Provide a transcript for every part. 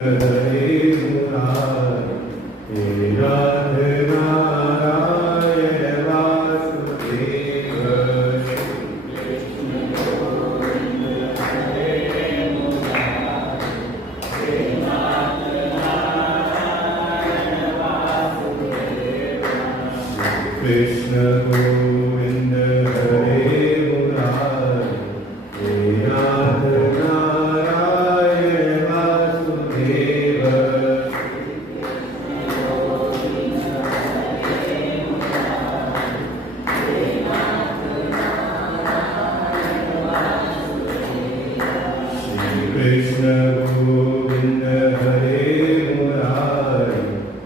हरे मुरारी हे राधे नारायण वासुदेव कृष्ण गोविंद हरे मुरारी हे राधे नारायण वासुदेव कृष्ण गोविंद हरे मुरारी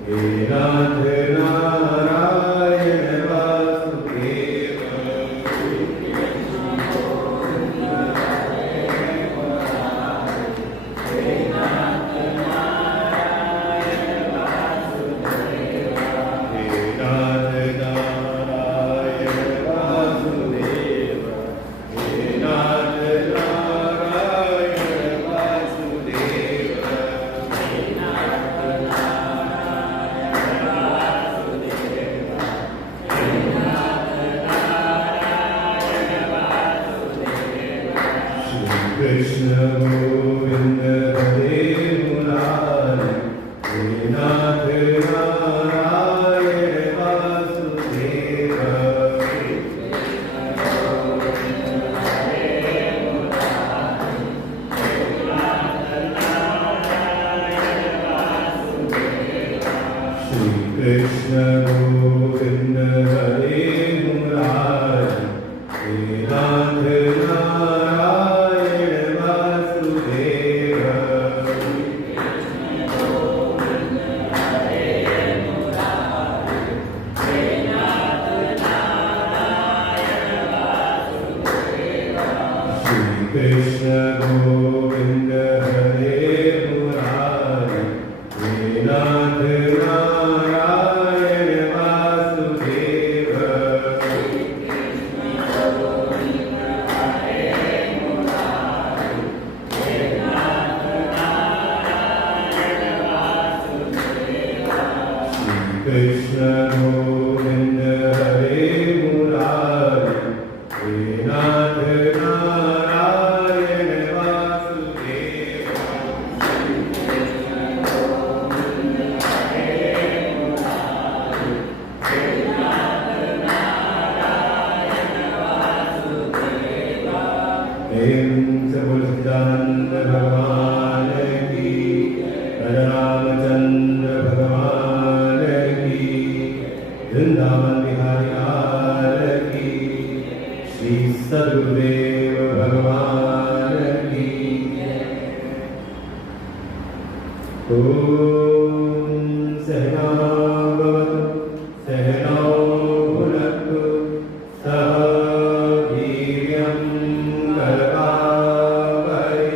हे राधे नारायण वासुदेव हे राधे नारायण वासुदेव हे राधे नारायण वासुदेव श्री कृष्ण गोविंद हरे मुरारी हे राधे नारायण वासुदेव श्री कृष्ण गोविंद हरे मुरारी हे राधे नारायण वासुदेव श्री कृष्ण गोविंद हरे मुरारी हे राधे नारायण वासुदेव श्री कृष्ण गोविंद हरे मुरारी हे राधे नारायण वासुदेव एवं सबल सच्चिदानंद भगवान की रामचंद्र भगवान की वृंदावन बिहारी लाल की श्री सदगुरुदेव भगवान की ओम सहना भवतु सहनौ भुनक्तु सह वीर्यं करवावहै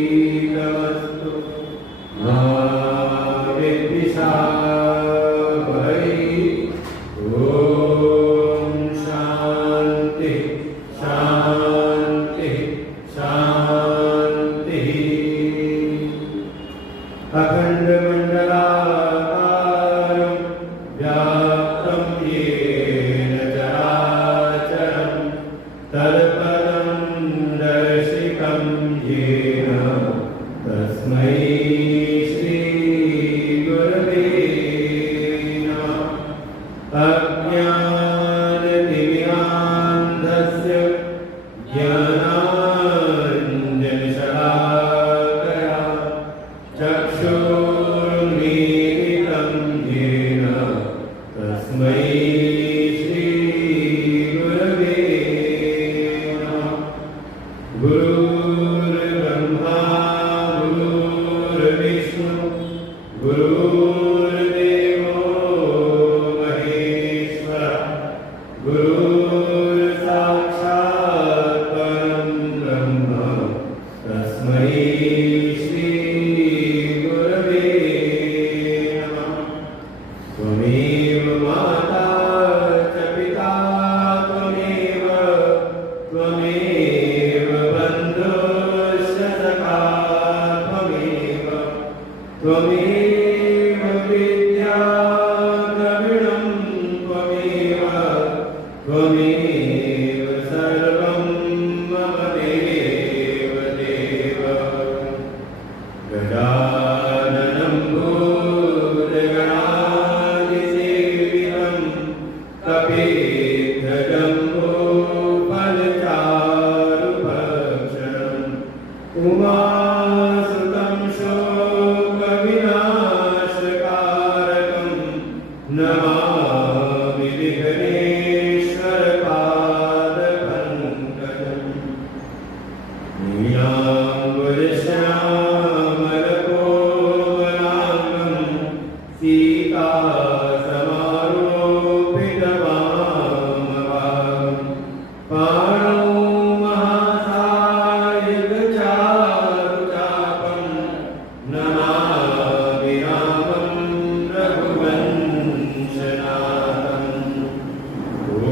तेजस्विनावधीतमस्तु मा विद्विषावहै ॐ शान्ति शान्ति शान्तिः अखण्डमण्डलाकारं व्याप्तं येन चराचरं तत्पदं दर्शितं येन तस्मै श्रीगुरवे नमः अज्ञानतिमिरान्धस्य ज्ञानाञ्जनशलाकया चक्षुर्मीलितं येन तस्मै श्रीगुरवे नमः गुरुर्ब्रह्मा गुरुर्विष्णु गुरुर्देवो महेश्वरः गुरुर्साक्षात् परं ब्रह्म तस्मै श्रीगुरवे नमः त्वमेव माता च पिता त्वमेव त्वमेव बन्धुः नीलाम्बरश्यामलकोमलाङ्गं सीतासमारोपितवामभागं पाणौ महासायकचारुचापं नमामि रामं रघुवंशनाथम्। ॐ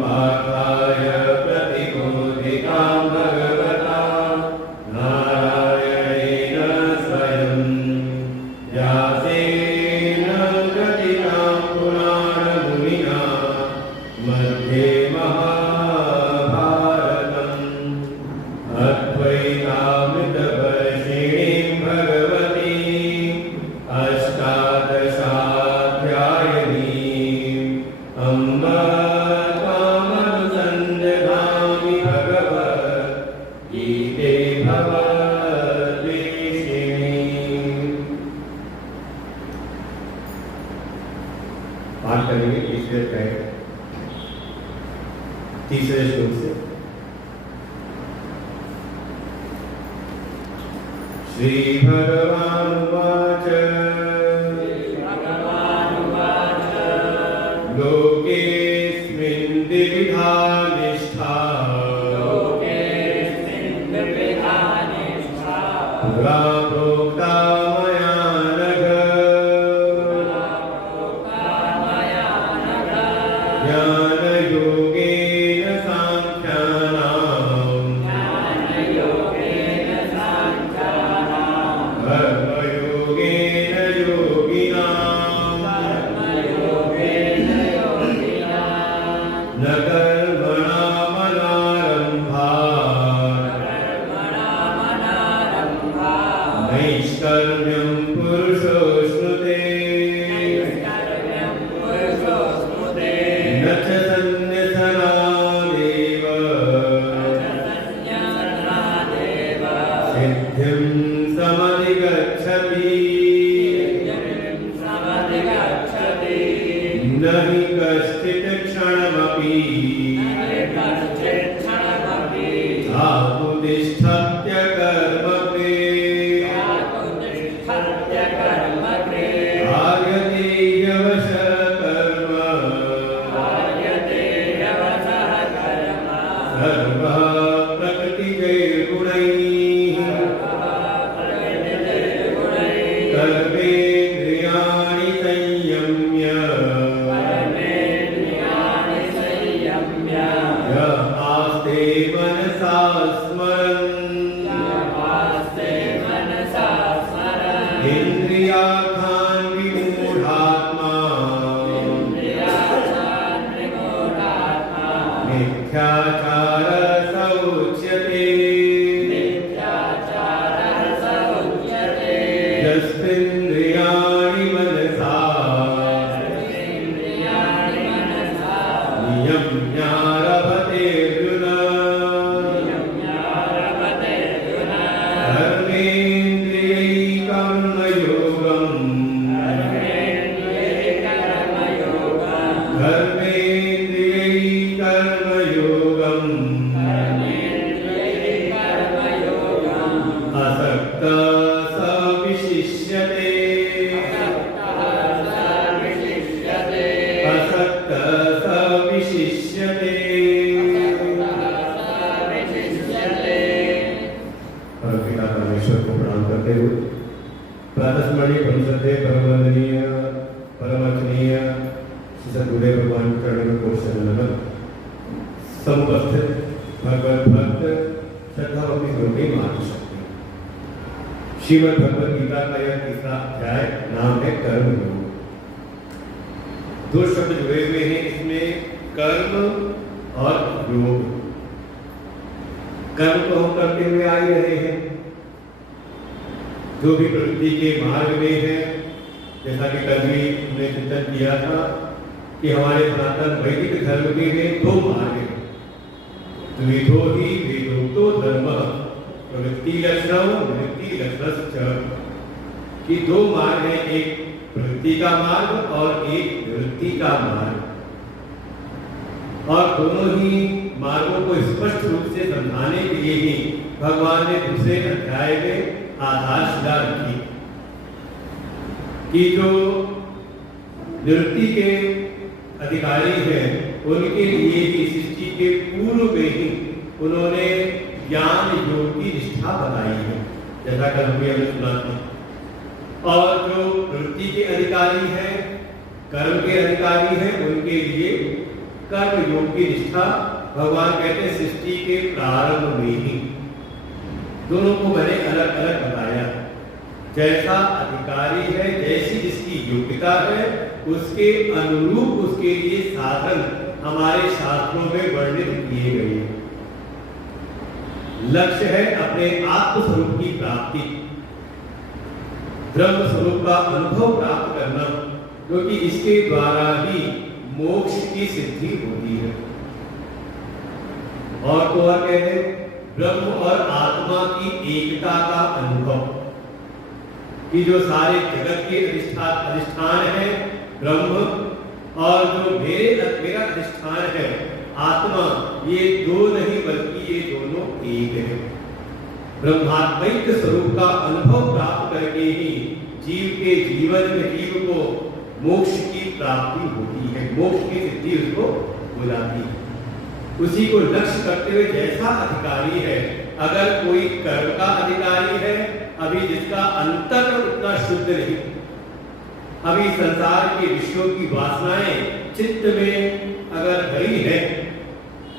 पार्थाय प्रतिबोधितां भगवता नारायणेन स्वयं व्यासेन ग्रथितां पुराणमुनिना मध्ये महाभारतम्। अद्वैतामृतवर्षिणीं भगवतीम् अष्टादशाध्यायिनीम् अम्ब त्वामनुसन्दधामि भगवद्गीते भवद्वेषिणीम्। पाठ करेंगे ईश्वर का तीसरे श्लोक से। श्री भगवानुवाच लोकेऽस्मिन् द्विविधा निष्ठा पुरा प्रोक्ता मया नघ। ज्ञानयोगेन साङ्ख्यानाम् कर्मयोगेन योगिनाम् न कर्मणामनारम्भात् नैष्कर्म्यं पुरुषोऽश्नुते न च सन्न्यसनादेव सिद्धिं समधिगच्छति। न हि कश्चित् क्षणमपि आत्मतिष्ठत्य कर्मपि कार्यते ह्यवशः कर्म सर्वः प्रकृतिजैर्गुणैः कर्मेन्द्रियाणि संयम्य यः आस्ते मनसा स्मरन् इन्द्रियार्थान् विमूढात्मा मिथ्याचारः स उच्यते। यस्त्विन्द्रियाणि मनसा नियम्यारभते अर्जुन कर्मेन्द्रियैः असक्तः स विशिष्यते। परमपिता परमेश्वर को प्रणाम करते हुए प्रातस्मरणीय परमश्रद्धेय परमवंदनीय परमर्चनीय श्री सद्गुरुदेव भगवान के चरणों में कोटि शरण नमन। समुपस्थित भगवत भक्त श्रद्धा भक्ति स्वरूपी मातृशक्ति श्रीमद् भगवद गीता का यह तीसरा अध्याय नाम है कर्म योग। दो शब्द जुड़े हुए हैं इसमें, कर्म और योग। कर्म तो हम करते हुए आ ही रहे हैं, जो भी प्रवृत्ति के मार्ग में है। जैसा कि कल भी हमने चिंतन किया था कि हमारे सनातन वैदिक धर्म के में दो मार्ग हैं। द्विधो ही वेदोक्तो धर्म प्रवृत्ति लक्षणम निवृत्ति लक्षणश्च, कि दो मार्ग हैं, एक प्रवृत्ति का मार्ग और एक निवृत्ति का मार्ग, और दोनों ही मार्गों को स्पष्ट रूप से समझाने के लिए ही भगवान ने दूसरे अध्याय में आधारशिला रखी कि जो निवृत्ति के अधिकारी हैं उनके लिए ही सृष्टि के पूर्व में ही उन्होंने ज्ञान योग की निष्ठा बताई है, जैसा कल हमने सुना था। और जो प्रवृत्ति के अधिकारी हैं, कर्म के अधिकारी हैं, उनके लिए कर्म योग की निष्ठा भगवान कहते हैं सृष्टि के प्रारंभ में ही। दोनों को मैंने अलग अलग बताया। जैसा अधिकारी है, जैसी जिसकी योग्यता है, उसके अनुरूप उसके लिए साधन हमारे शास्त्रों में वर्णित किए गए हैं। लक्ष्य है अपने आत्म स्वरूप की प्राप्ति, ब्रह्म स्वरूप का अनुभव प्राप्त करना, क्योंकि इसके द्वारा ही मोक्ष की सिद्धि होती है। और तो और कहते ब्रह्म और आत्मा की एकता का अनुभव, कि जो सारे जगत के अधिष्ठान है ब्रह्म, और जो मेरा अधिष्ठान है आत्मा, ये दो नहीं बल्कि ये दोनों एक है। ब्रह्मात्मिक स्वरूप का अनुभव प्राप्त करके ही जीव के जीवन में जीव को मोक्ष की प्राप्ति होती है, मोक्ष की सिद्धि उसको हो जाती है। उसी को लक्ष्य करते हुए जैसा अधिकारी है, अगर कोई कर्म का अधिकारी है, अभी जिसका अंतःकरण उतना शुद्ध नहीं, अभी संसार के विषयों की वासनाएं चित्त में अगर भरी है,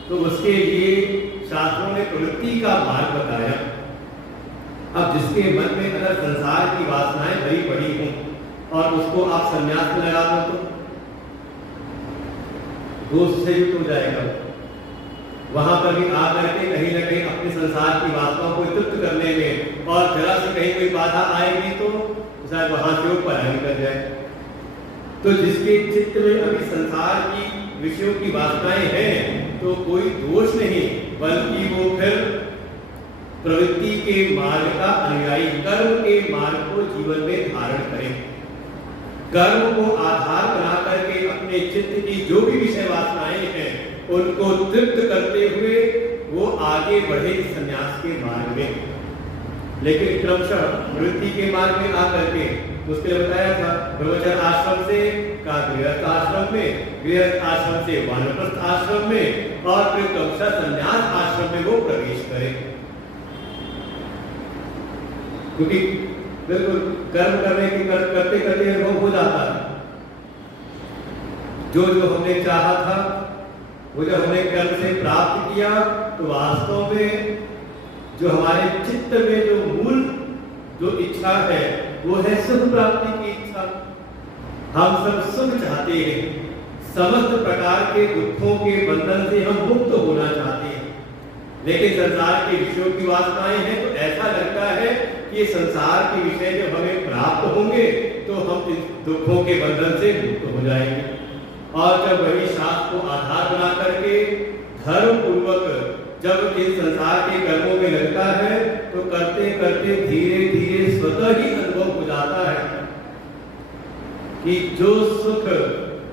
तो उसके लिए शास्त्रों ने प्रवृत्ति का मार्ग बताया। अब जिसके मन में अगर संसार की वासनाएं भरी पड़ी हों और उसको आप संन्यास में लगा दो, तो दोष से युक्त हो जाएगा। वहां पर भी आकर के कहीं न कहीं अपने संसार की वासनाओं को तृप्त करने में, और जरा से कहीं कोई बाधा आएगी तो शायद वहां से वो पलायन कर जाए। तो जिसके चित्त में अभी संसार की विषयों की वासनाएं हैं, तो कोई दोष नहीं, बल्कि वो फिर प्रवृत्ति के मार्ग का अनुयायी, कर्म के मार्ग को जीवन में धारण करें। कर्म को आधार बना करके अपने चित्त की जो भी विषय वासनाएं हैं उनको तृप्त करते हुए वो आगे बढ़े संन्यास के मार्ग में। लेकिन क्रमशः प्रवृत्ति के मार्ग में आकर के उसके लिए बताया था, ब्रह्मचर्य आश्रम से का गृहस्थ आश्रम में, गृहस्थ आश्रम से वानप्रस्थ आश्रम में, और फिर क्रमशः संन्यास आश्रम में वो प्रवेश करे। क्योंकि बिल्कुल कर्म करने की करते करते अनुभव हो जाता है। जो जो हमने चाहा था, वो जब हमने कर्म से प्राप्त किया, तो वास्तव में जो हमारे चित्त में जो मूल जो इच्छा है, वो है सुख प्राप्ति की इच्छा। हम सब सुख चाहते हैं, समस्त प्रकार के दुखों के बंधन से हम मुक्त होना चाहते हैं। लेकिन संसार के विषयों की वासनाएं हैं, तो ऐसा लगता है कि संसार के विषय जब हमें प्राप्त होंगे तो हम इन दुखों के बंधन से मुक्त हो जाएंगे। और जब वही शास्त्र को आधार बना करके धर्म पूर्वक जब इन संसार के कर्मों में लगता है, तो करते करते धीरे धीरे स्वतः ही अनुभव हो जाता है कि जो सुख,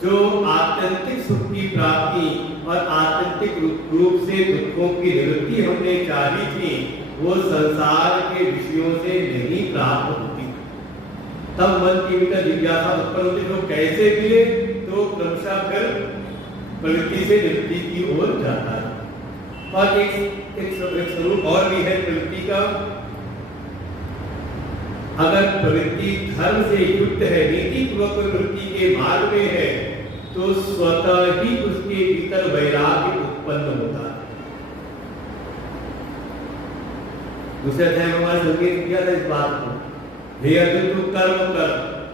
जो आत्यंतिक सुख की प्राप्ति और आत्यंतिक रूप से दुखों की निवृत्ति हमने चाही थी, वो संसार के विषयों से नहीं प्राप्त होती। तब मन की भीतर जिज्ञासा उत्पन्न होती, तो कैसे मिले, तो क्रमशः फिर प्रवृत्ति से निवृत्ति की ओर जाता है। और एक स्वरूप और भी है प्रवृत्ति का। अगर प्रवृत्ति धर्म से युक्त है, नीति पूर्वक प्रवृत्ति के मार्ग में है, तो स्वतः ही उसके भीतर वैराग्य उत्पन्न होता है। दूसरे अध्याय में हमारे संकेत किया था इस बात को, हे अर्जुन तू कर्म कर,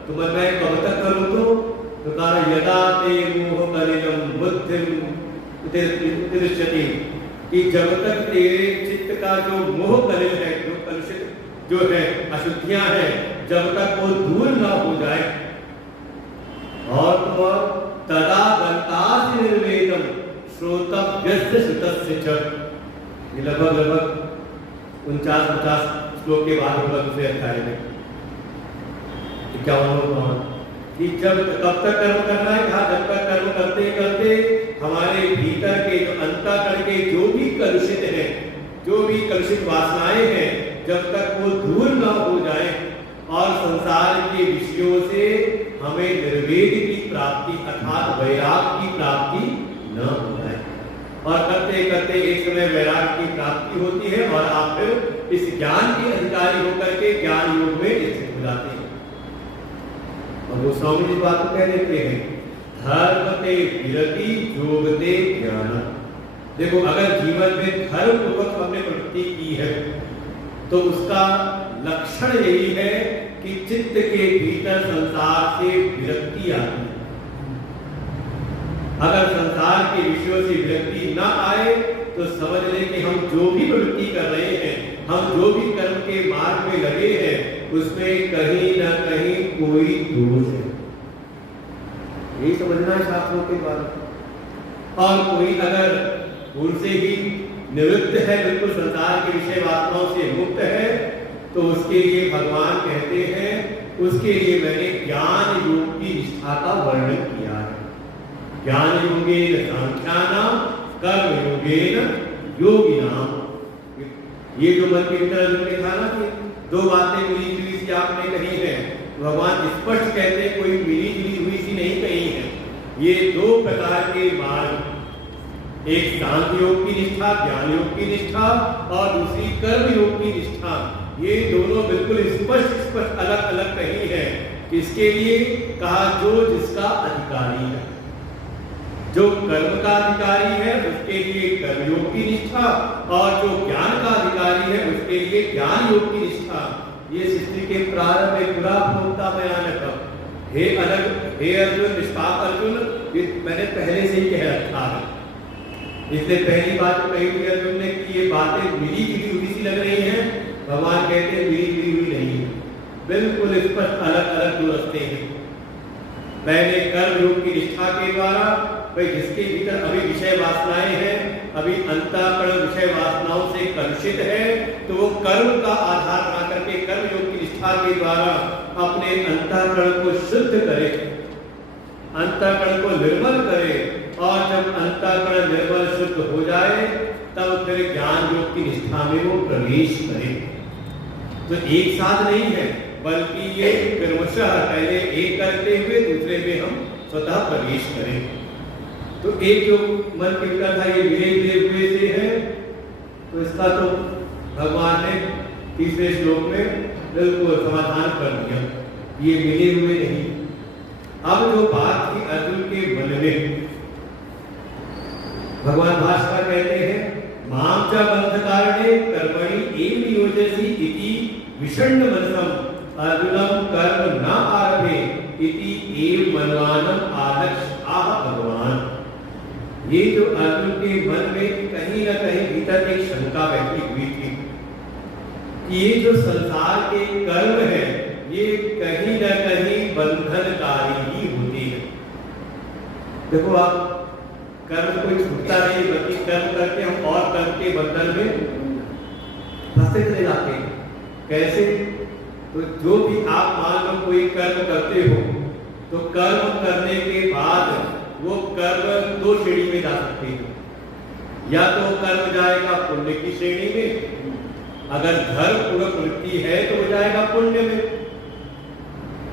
तो मैं कब तक करूं, तो कहा यदा ते मोह कलिलम बुद्धिम तिष्ठति, कि जब तक तेरे चित्त का जो मोह कलिल है, जो कलुषित जो है अशुद्धियां हैं, जब तक वो दूर न हो जाए, और तो तदा गंतासि निर्वेदम श्रोतव्यस्य श्रुतस्य च, ये लगभग 49-50 श्लोक के बाद होगा दूसरे अध्याय में 51। कि जब कब तक कर्म करना है, कहा जब तक कर्म करते करते हमारे भीतर के जो अंतःकरण के जो भी कलुषित है, जो भी कलुषित वासनाएं हैं, जब तक वो दूर न हो जाए और संसार के विषयों से हमें निर्वेद की प्राप्ति अर्थात वैराग की प्राप्ति न हो जाए। और करते करते एक समय वैराग की प्राप्ति होती है और आप फिर इस ज्ञान के अधिकारी होकर के ज्ञान योग में स्थित हो जाते हैं। और वो स्वामी जी बात कह देते हैं, धर्मते विरति योगते ज्ञान। देखो, अगर जीवन में धर्म पूर्वक हमने प्रवृत्ति की है तो उसका लक्षण यही है कि चित्त के भीतर संसार से विरक्ति आती है। अगर संसार के विषयों से विरक्ति ना आए तो समझ लें कि हम जो भी प्रवृत्ति कर रहे हैं, हम जो भी कर्म के मार्ग में लगे हैं, उसमें कहीं ना कहीं कोई दोष है। यही समझना है शास्त्रों के द्वारा। और कोई अगर उनसे ही निवृत्त है, बिल्कुल संसार के विषय वासनाओं से मुक्त है, तो उसके लिए भगवान कहते हैं, उसके लिए मैंने ज्ञान योग की निष्ठा का वर्णन किया है। ज्ञान योगेन सांख्यानाम कर्म योगेन योगिनाम। ये जो मन के भीतर लिखा ना कि दो बातें मिली जुली सी आपने कही है, भगवान स्पष्ट कहते हैं कोई मिली जुली हुई सी नहीं कही है। ये दो प्रकार के मार्ग, एक सांख्य योग की निष्ठा, ज्ञान योग की निष्ठा, और दूसरी कर्म योग की निष्ठा, ये दोनों बिल्कुल स्पष्ट अलग अलग कही है। इसके लिए कहा जो जिसका अधिकारी है, जो कर्म का अधिकारी है उसके लिए कर्म योग की निष्ठा, और जो ज्ञान का अधिकारी है उसके लिए ज्ञान योग की निष्ठा। ये सृष्टि के प्रारंभ में पूरा प्रोक्ता बयान है। हे अर्जुन, निष्पाप अर्जुन, ये मैंने पहले से ही कह रखा है। इसलिए पहली बात कही थी अर्जुन ने कि ये बातें मिली जुली हुई सी लग रही हैं। भगवान कहते हैं मिली जुली हुई नहीं है, बिल्कुल स्पष्ट अलग अलग दो रास्ते हैं। पहले कर्म योग की निष्ठा के द्वारा, भाई जिसके भीतर अभी विषय वासनाएं हैं, अभी अंतःकरण विषय वासनाओं से कलुषित है, तो वो कर्म का आधार बना करके कर्म योग की निष्ठा के द्वारा अपने अंतःकरण को शुद्ध करे, अंतःकरण को निर्मल करे, और जब अंतःकरण निर्मल शुद्ध हो जाए तब फिर ज्ञान योग की निष्ठा में वो प्रवेश करे। तो एक साथ नहीं है, बल्कि ये क्रमशः पहले एक करते हुए दूसरे में हम स्वतः प्रवेश करें। तो एक जो मन के भीतर था ये मिले मिले हुए से है, तो इसका तो भगवान ने तीसरे श्लोक में बिल्कुल समाधान कर दिया, ये मिले हुए नहीं। अब जो बात थी अर्जुन के मन में, भगवान भास्कर कहते हैं, मां च बंध कारणे कर्मणि एव नियोजसि इति विषण्ण मनसम अर्जुनम कर्म न आरभे इति एव मनवानम आलक्ष्य आह भगवान। ये जो अर्जुन के मन में कहीं न कहीं भीतर एक शंका बैठी हुई थी कि ये जो संसार के कर्म है ये कहीं न कहीं बंधनकारी ही होती है। देखो, आप कर्म कोई छूटता नहीं, बल्कि कर्म करके हम और कर्म के बंधन में फंसते चले जाते हैं। कैसे? तो जो भी आप मान लो कोई कर्म करते हो, तो कर्म करने के बाद वो कर्म दो श्रेणी में जा सकते हैं। या तो कर्म जाएगा पुण्य की श्रेणी में, अगर धर्म पूर्वक वृत्ति है तो वो जाएगा पुण्य में।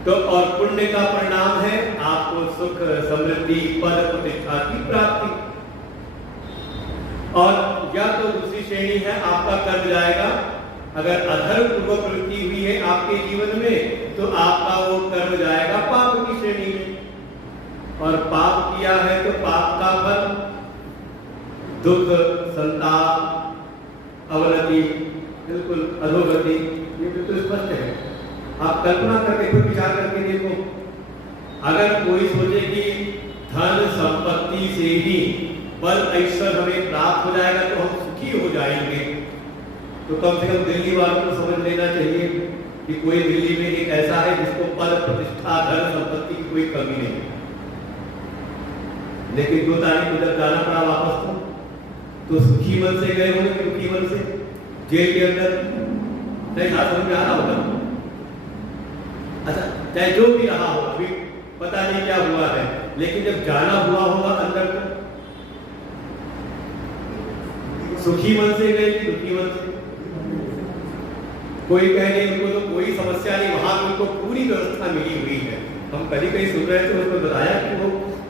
तो और पुण्य का परिणाम है आपको सुख, समृद्धि, पद, प्रतिष्ठा की प्राप्ति। और या तो दूसरी श्रेणी है, आपका कर्म जाएगा, अगर अधर्म पूर्वक वृत्ति हुई है आपके जीवन में तो आपका वो कर्म जाएगा पाप की श्रेणी में। और पाप किया है तो पाप का फल दुख, संताप, अवनति, बिल्कुल अधोगति, ये बिल्कुल स्पष्ट है। आप कल्पना करके खुद विचार करके देखो, अगर कोई सोचे कि धन संपत्ति से ही बल ऐश्वर्य हमें प्राप्त हो जाएगा तो हम सुखी हो जाएंगे, तो कम से कम दिल्ली वालों को समझ लेना चाहिए कि कोई दिल्ली में एक ऐसा है जिसको पद, प्रतिष्ठा, धन संपत्ति की कोई कमी नहीं। लेकिन 2 तारीख को जब जाना पड़ा वापस तो सुखी मन से गए होंगे, दुखी मन से जेल के अंदर, नहीं समझ में आ रहा होगा। अच्छा, चाहे जो भी रहा हो, अभी पता नहीं क्या हुआ है, लेकिन जब जाना हुआ होगा अंदर तो सुखी मन से गए कि दुखी मन से। कोई कहे उनको तो कोई समस्या नहीं, वहां उनको पूरी व्यवस्था मिली हुई है। हम कभी कहीं सुन रहे थे, उसको बताया कि वो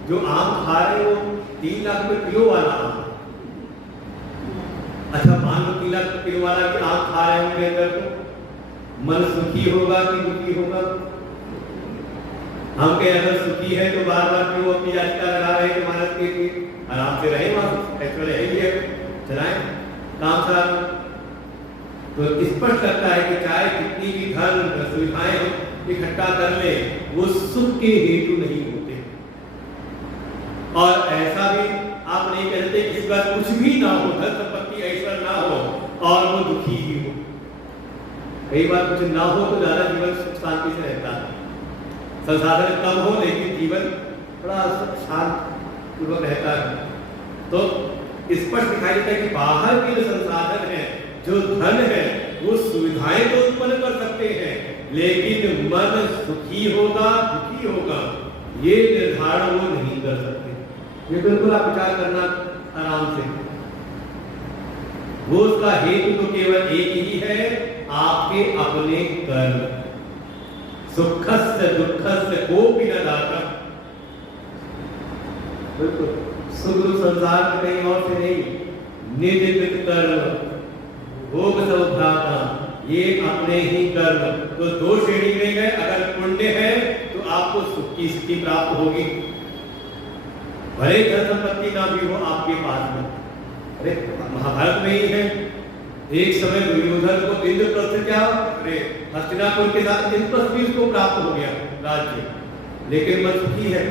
जो आम खा रहे वो 3 लाख रुपए किलो वाला आम। अच्छा, मान लो 3 लाख किलो वाला कि आम खा रहे होंगे, अंदर तो मन सुखी होगा कि दुखी होगा? हम कहे अगर सुखी है तो बार बार क्यों अपनी याचिका लगा रहे हैं महाराज के लिए? आराम से रहे, वहां है चलाएं काम सारा। तो स्पष्ट करता है कि चाहे कितनी भी धन सुविधाएं हम इकट्ठा कर ले, वो सुख के हेतु नहीं होते। और ऐसा भी आप नहीं कहते कि इस बार कुछ भी ना हो, धन संपत्ति ऐश्वर्य ना हो और वो दुखी ही हो। कई बार कुछ ना हो तो ज्यादा जीवन सुख शांति से रहता है, संसाधन कम हो लेकिन जीवन बड़ा शांत पूर्वक रहता है। तो स्पष्ट दिखाई देता है कि बाहर के जो संसाधन है, जो धन है, वो सुविधाएं तो उत्पन्न कर सकते हैं, लेकिन मन सुखी होगा दुखी होगा ये निर्धारण वो नहीं कर सकते। ये बिल्कुल आप विचार करना आराम से। वो उसका हेतु तो केवल एक ही है, आपके अपने कर्म। सुखस्य दुखस्य कोपि न दाता। बिल्कुल सुख संसार में कहीं और से नहीं, निज कृत कर्म भोग सौभाग्य, ये अपने ही कर्म। तो 2 श्रेणी में गए, अगर पुण्य है तो आपको सुख की स्थिति प्राप्त होगी, भले धन संपत्ति ना भी हो आपके पास में। अरे महाभारत में ही है, एक समय दुर्योधन को इंद्रप्रस्थ क्या, अरे हस्तिनापुर के साथ इंद्रप्रस्थ भी उसको प्राप्त हो गया राज्य, लेकिन मन सुखी है।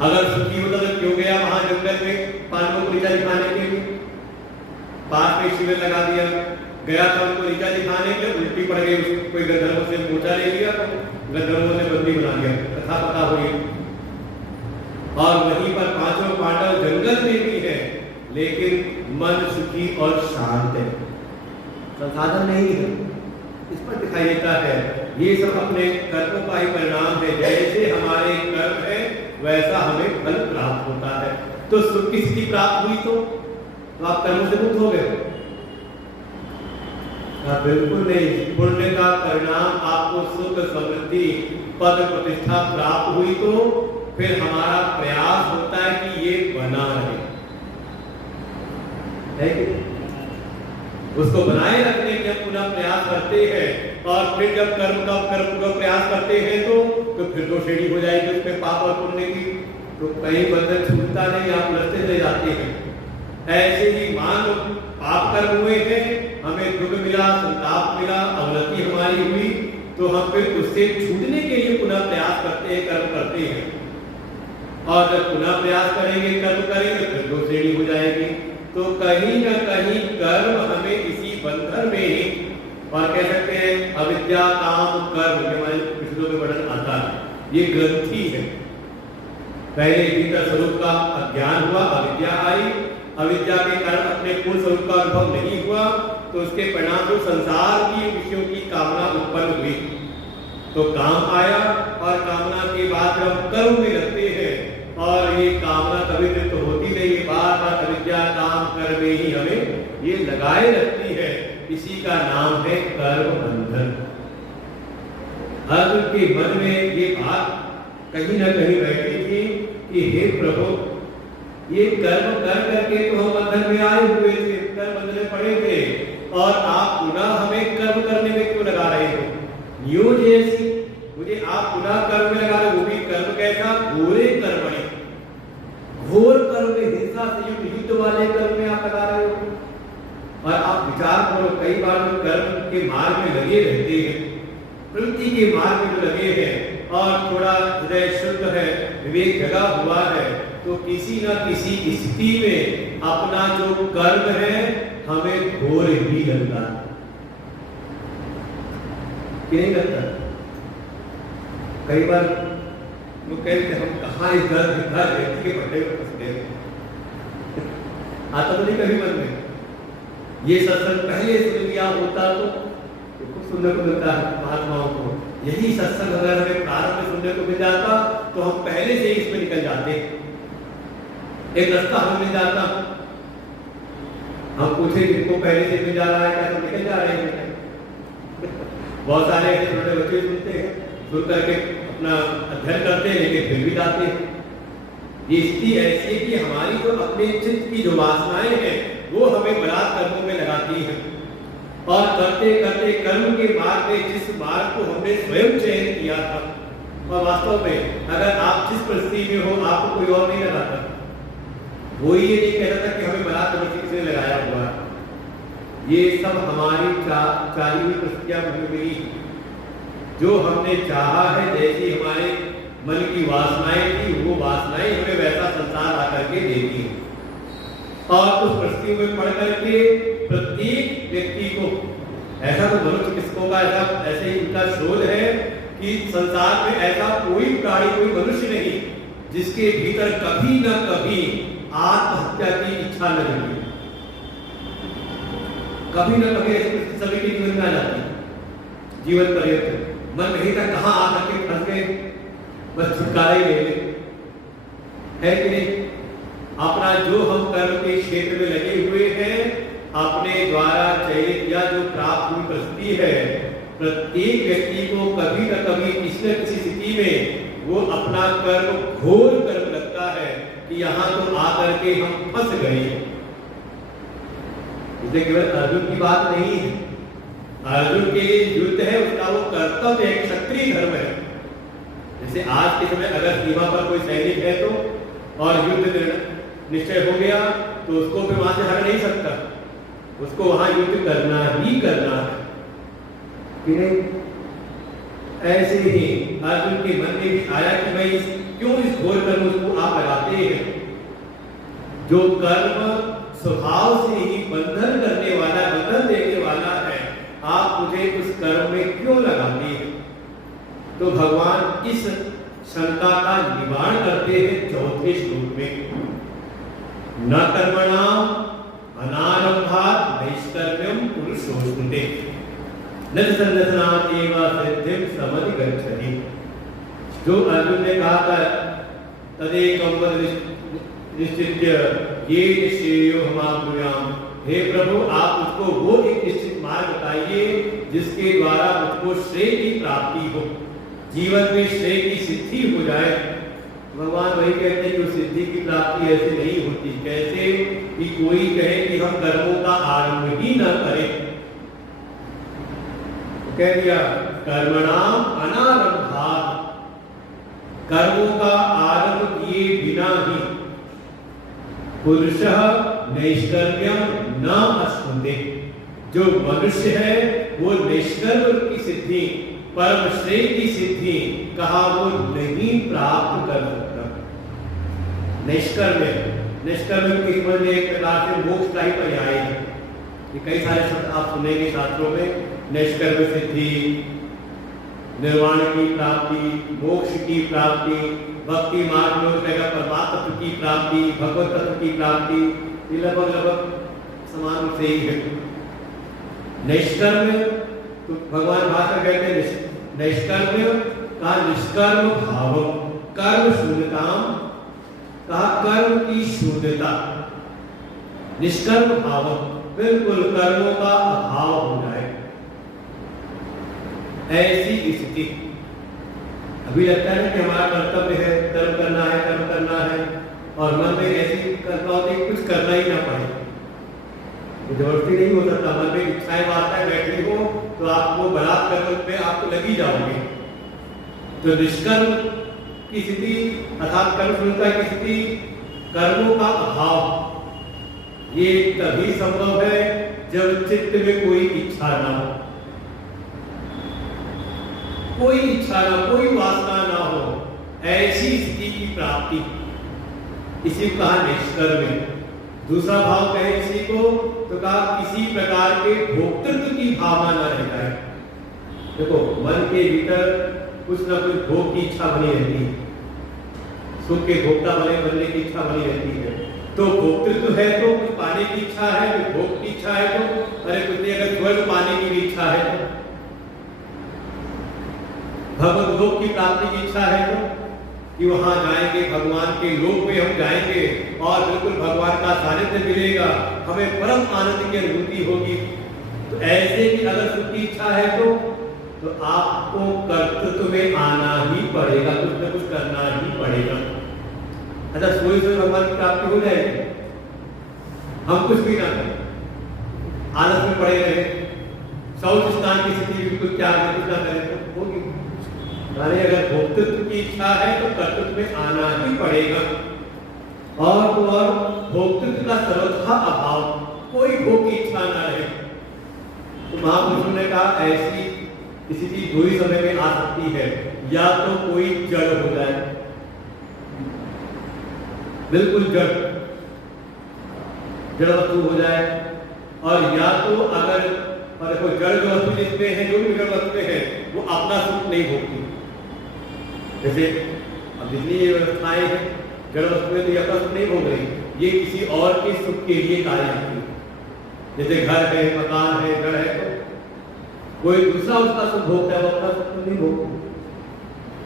अगर सुखी होता तो क्यों गया वहां जंगल में पांडवों को नीचा दिखाने के लिए? पास में शिविर लगा दिया, गया था उनको नीचा दिखाने के लिए, उल्टी पड़ गई, कोई गंधर्वों से मोचा ले लिया, गंधर्वों ने बंदी बना दिया, कथा पता हुई। और वहीं पर 5 पांडव जंगल में भी है, लेकिन मन सुखी और शांत है, संसाधन नहीं है। इस पर दिखाई देता है ये सब अपने कर्मों का ही परिणाम है। जैसे हमारे कर्म है वैसा हमें फल प्राप्त होता है। तो सुख की स्थिति प्राप्त हुई तो आप कर्मों से मुक्त हो गए? बिल्कुल नहीं। पुण्य का परिणाम आपको सुख समृद्धि पद प्रतिष्ठा प्राप्त हुई तो फिर हमारा प्रयास होता है कि ये बना रहे, है कि उसको बनाए रखने के पुनः प्रयास करते हैं। और फिर जब कर्म का प्रयास करते हैं तो फिर 2 श्रेणी हो जाएगी उसमें, पाप और पुण्य की। तो कहीं बंधन छूटता नहीं, आप लड़ते चले जाते हैं। ऐसे ही मान लो पाप कर्म हुए हैं, हमें दुख मिला, संताप मिला, अवनति हमारी हुई, तो हम फिर उससे छूटने के लिए पुनः प्रयास करते हैं, कर्म करते हैं। और जब पुनः प्रयास करेंगे, कर्म करेंगे, फिर 2 श्रेणी हो जाएगी। तो कहीं न कहीं कर्म हमें इसी बंधन में ही, और कह सकते हैं अविद्या काम कर्म, हमारे पिछलों में वर्णन आता है, ये ग्रंथि है। पहले भीतर स्वरूप का अज्ञान हुआ, अविद्या आई, अविद्या के कारण अपने पूर्ण स्वरूप का अनुभव नहीं हुआ, तो उसके परिणाम जो संसार की विषयों की कामना उत्पन्न हुई। तो काम आया, और कामना के बाद जब कर्म में लगते हैं, और ये कामना कभी तो होती नहीं, बार बार अविद्या काम कर्म में ही हमें ये लगाए रखती है। इसी का नाम है कर्म बंधन। अर्जुन के मन में ये बात कहीं ना कहीं बैठी थी कि हे प्रभु, ये कर्म कर करके तो हम बंधन में आए हुए थे, कर्म बंधन में पड़े थे, और आप पुनः हमें कर्म करने में क्यों लगा रहे हो? न्यूज ऐसी, मुझे आप पुनः कर्म में लगा रहे हो, वो भी कर्म कैसा? घोरे कर्मणि, घोर कर्म में, हिंसा से युक्त वाले कर्म में आप लगा रहे हो। और आप विचार करो, कई बार जो कर्म के मार्ग में लगे रहते हैं, प्रवृत्ति के मार्ग में जो लगे हैं, और थोड़ा हृदय शुद्ध है, विवेक जगा हुआ है, तो किसी न किसी स्थिति में अपना जो कर्म है हमें घोर ही लगता है, नहीं लगता? कई बार लोग कहते हम कहाँ इस व्यक्ति के पट्टे में फंस गए। आता तो नहीं कभी मन में। ये सत्संग पहले सुन लिया होता तो कुछ सुनने को मिलता है महात्माओं को। यही सत्संग अगर हमें प्रारंभ में सुनने को मिल जाता तो हम पहले से ही इसमें निकल जाते, एक रास्ता हमें मिल जाता। हम पूछे जिनको पहले से मिल जा रहा है क्या तो निकल जा रहे हैं। बहुत सारे ऐसे छोटे बच्चे सुनते हैं, सुन करके अपना अध्ययन करते हैं लेकिन फिर भी जाते हैं। ये स्थिति ऐसी है कि हमारी जो अपने चित्त की जो वासनाएं हैं वो हमें बलात् कर्मों में लगाती हैं, और करते करते कर्म के मार्ग में जिस मार्ग को हमने स्वयं चयन किया था, और वास्तव में अगर आप जिस परिस्थिति में हो आपको कोई और नहीं लगाता, वो ये नहीं कहता था कि हमें बलात् कर्म किसी ने लगाया हुआ है। ये सब हमारी चाही हुई परिस्थितियां मिली, जो हमने चाहा है, जैसी हमारे मन की वासनाएं थी वो वासनाएं हमें वैसा संसार आकर के देती है। और उस परिस्थिति में पढ़ करके प्रत्येक व्यक्ति को, ऐसा तो मनुष्य किसको का ऐसे ही उनका शोध है कि संसार में ऐसा कोई प्राणी, कोई मनुष्य नहीं जिसके भीतर कभी न कभी आत्महत्या की इच्छा न जगी। कभी न कभी ऐसी सभी के जीवन में आ जाती है, जीवन पर्यंत मन नहीं था कहाँ आकर के फंस गए, बस छुटकारा ही ले ले, है कि नहीं। अपना जो हम कर्म के क्षेत्र में लगे हुए हैं, अपने द्वारा चयनित या जो प्राप्त हुई परिस्थिति है, प्रत्येक व्यक्ति को कभी न कभी किसी न किसी स्थिति में वो अपना कर्म घोर कर्म लगता है कि यहाँ तो आकर के हम फंस गए। इसे केवल अर्जुन की बात नहीं है, अर्जुन के लिए युद्ध है, उसका वो कर्तव्य है, क्षत्रिय धर्म है। जैसे आज के समय अगर सीमा पर कोई सैनिक है तो और युद्ध निश्चय हो गया तो उसको फिर वहां से हट नहीं सकता, उसको वहां युद्ध करना ही करना है कि नहीं। ऐसे ही अर्जुन के मन में भी आया कि भाई क्यों इस घोर कर्म को आप लगाते हैं, जो कर्म स्वभाव से ही बंधन करने वाला, बंधन देने वाला है, आप मुझे उस कर्म में क्यों लगाते हैं। तो भगवान इस शंका का निवारण करते हैं चौथे श्लोक में, न कर्मणाम अनारंभात् नैष्कर्म्यम पुरुषोऽश्नुते न सन्नसनात् एव सिद्धिं समधिगच्छति। जो अर्जुन ने कहा था तदेकं वद निश्चित्य ये निश्चयो हमाभूयाम, हे प्रभु आप उसको वो एक निश्चित मार्ग बताइए जिसके द्वारा उसको श्रेय की प्राप्ति हो, जीवन में श्रेय की सिद्धि हो जाए। भगवान वही कहते हैं कि सिद्धि की प्राप्ति ऐसे नहीं होती। कैसे कि कोई कहे कि हम कर्मों का आरंभ ही न करें, तो कह दिया कर्मणाम अनारंभात्, कर्मों का आरंभ किए बिना ही पुरुषः नैष्कर्म्यम न अश्नुते, जो मनुष्य है वो निष्कर्म की सिद्धि, परम श्रेय की सिद्धि कहा वो नहीं प्राप्त कर सकता। निष्कर्म, निष्कर्म की समझ में एक प्रकार से मोक्ष का ही पर्याय है। ये कई सारे शब्द आप सुनेंगे शास्त्रों में, निष्कर्म सिद्धि, निर्वाण की प्राप्ति, मोक्ष की प्राप्ति, भक्ति मार्ग में उसका परमात्मा तत्व की प्राप्ति, भगवत तत्व की प्राप्ति, ये लगभग समान से ही है। निष्कर्म तो भगवान भाषा कहते हैं निष्कर्म का निष्कर्म भाव, कर्म शून्यता कहा, कर्म की शून्यता, निष्कर्म भाव बिल्कुल कर्मों का अभाव हो जाए, ऐसी स्थिति। अभी लगता है कि हमारा कर्तव्य है, कर्म करना है, कर्म करना है, और मन में ऐसी कल्पना होती है कुछ करना ही ना पड़े, जबरदस्ती नहीं हो सकता। मन में इच्छाएं वार्ताएं बैठी हो तो आपको बलात् कर्म पे आपको लगी जाओगे। तो निष्कर्म की स्थिति अर्थात कर्म शून्यता की स्थिति, कर्मों का अभाव, ये तभी संभव है जब चित्त में कोई इच्छा ना हो, कोई इच्छा ना, कोई वासना ना हो, ऐसी स्थिति की प्राप्ति, इसी को कहा निष्कर्म। दूसरा भाव कहे किसी को तो कहा किसी प्रकार के भोक्तृत्व की भावना न रह जाए। देखो मन के भीतर कुछ ना कुछ भोग की इच्छा बनी रहती है, सुख के भोक्ता बनने की इच्छा बनी रहती है। तो भोक्तृत्व है तो कुछ पाने की इच्छा है, कुछ भोग की इच्छा है, तो अरे कुछ नहीं, अगर स्वर्ग पाने की भी इच्छा है की प्राप्ति की इच्छा है तो कि वहां जाएंगे, भगवान के लोक में हम जाएंगे और बिल्कुल भगवान का सानिध्य मिलेगा, हमें परम आनंद की अनुभूति होगी। तो ऐसे की अगर सुख की इच्छा है तो आपको कर्तृत्व में आना ही पड़ेगा, कुछ न कुछ करना ही पड़ेगा। अच्छा, सोई सोई भगवान की प्राप्ति हो जाएगी, हम कुछ भी ना करें, आलस में पड़े रहे, शौच स्नान की स्थिति बिल्कुल त्याग में कुछ ना करें तो होगी। यानी अगर भोक्तृत्व की इच्छा है तो कर्तृत्व में आना ही पड़ेगा। और भोक्तृत्व का सर्वथा अभाव, कोई भोग की इच्छा ना रहे। तो महापुरुषों ने कहा ऐसी स्थिति दो ही समय में आ सकती है, या तो कोई जड़ हो जाए, बिल्कुल जड़ वस्तु हो जाए, और या तो अगर देखो जड़ जो वस्तु जिसमें है, जो भी जड़ वस्तु है वो अपना सुख नहीं भोगती। जैसे अब जितनी ये व्यवस्थाएं हैं जड़ वस्तुएं तो अपना सुख नहीं भोग रही, ये किसी और के सुख के लिए कार्य आती है। जैसे घर है, मकान है, घर है, तो कोई दूसरा उसका सुख भोगता है, वो अपना सुख नहीं भोगता।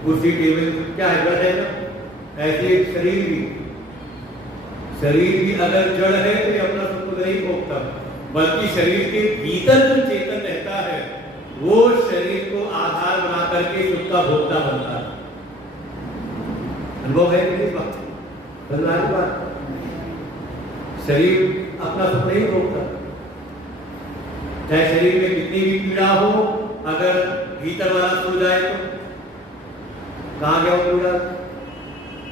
कुर्सी टेबल क्या है, जड़ है ना। ऐसे शरीर भी अगर जड़ है तो ये अपना सुख नहीं भोगता, बल्कि शरीर के भीतर जो चेतन रहता है वो शरीर को आधार बना करके सुख का भोक्ता बनता है। अनुभव है कि बात बदलाने बात, शरीर अपना सुख नहीं भोगता। चाहे शरीर में कितनी भी पीड़ा हो, अगर भीतर वाला सो जाए तो कहाँ गया वो पीड़ा।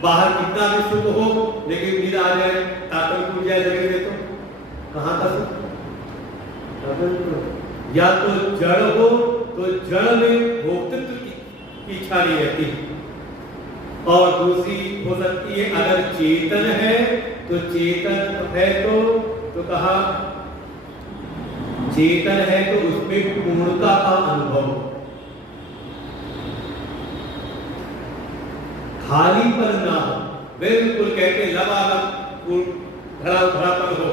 बाहर कितना भी सुख हो लेकिन नींद आ जाए, ताकत टूट जाए शरीर में, तो कहाँ का सुख। या तो जड़ हो तो जड़ में भोक्तृत्व की इच्छा नहीं रहती, और दूसरी हो सकती है अगर चेतन है तो चेतन है तो कहा चेतन है तो उसमें पूर्णता का अनुभव, खाली पर ना हो, बिल्कुल कहते लबालब भरापन हो,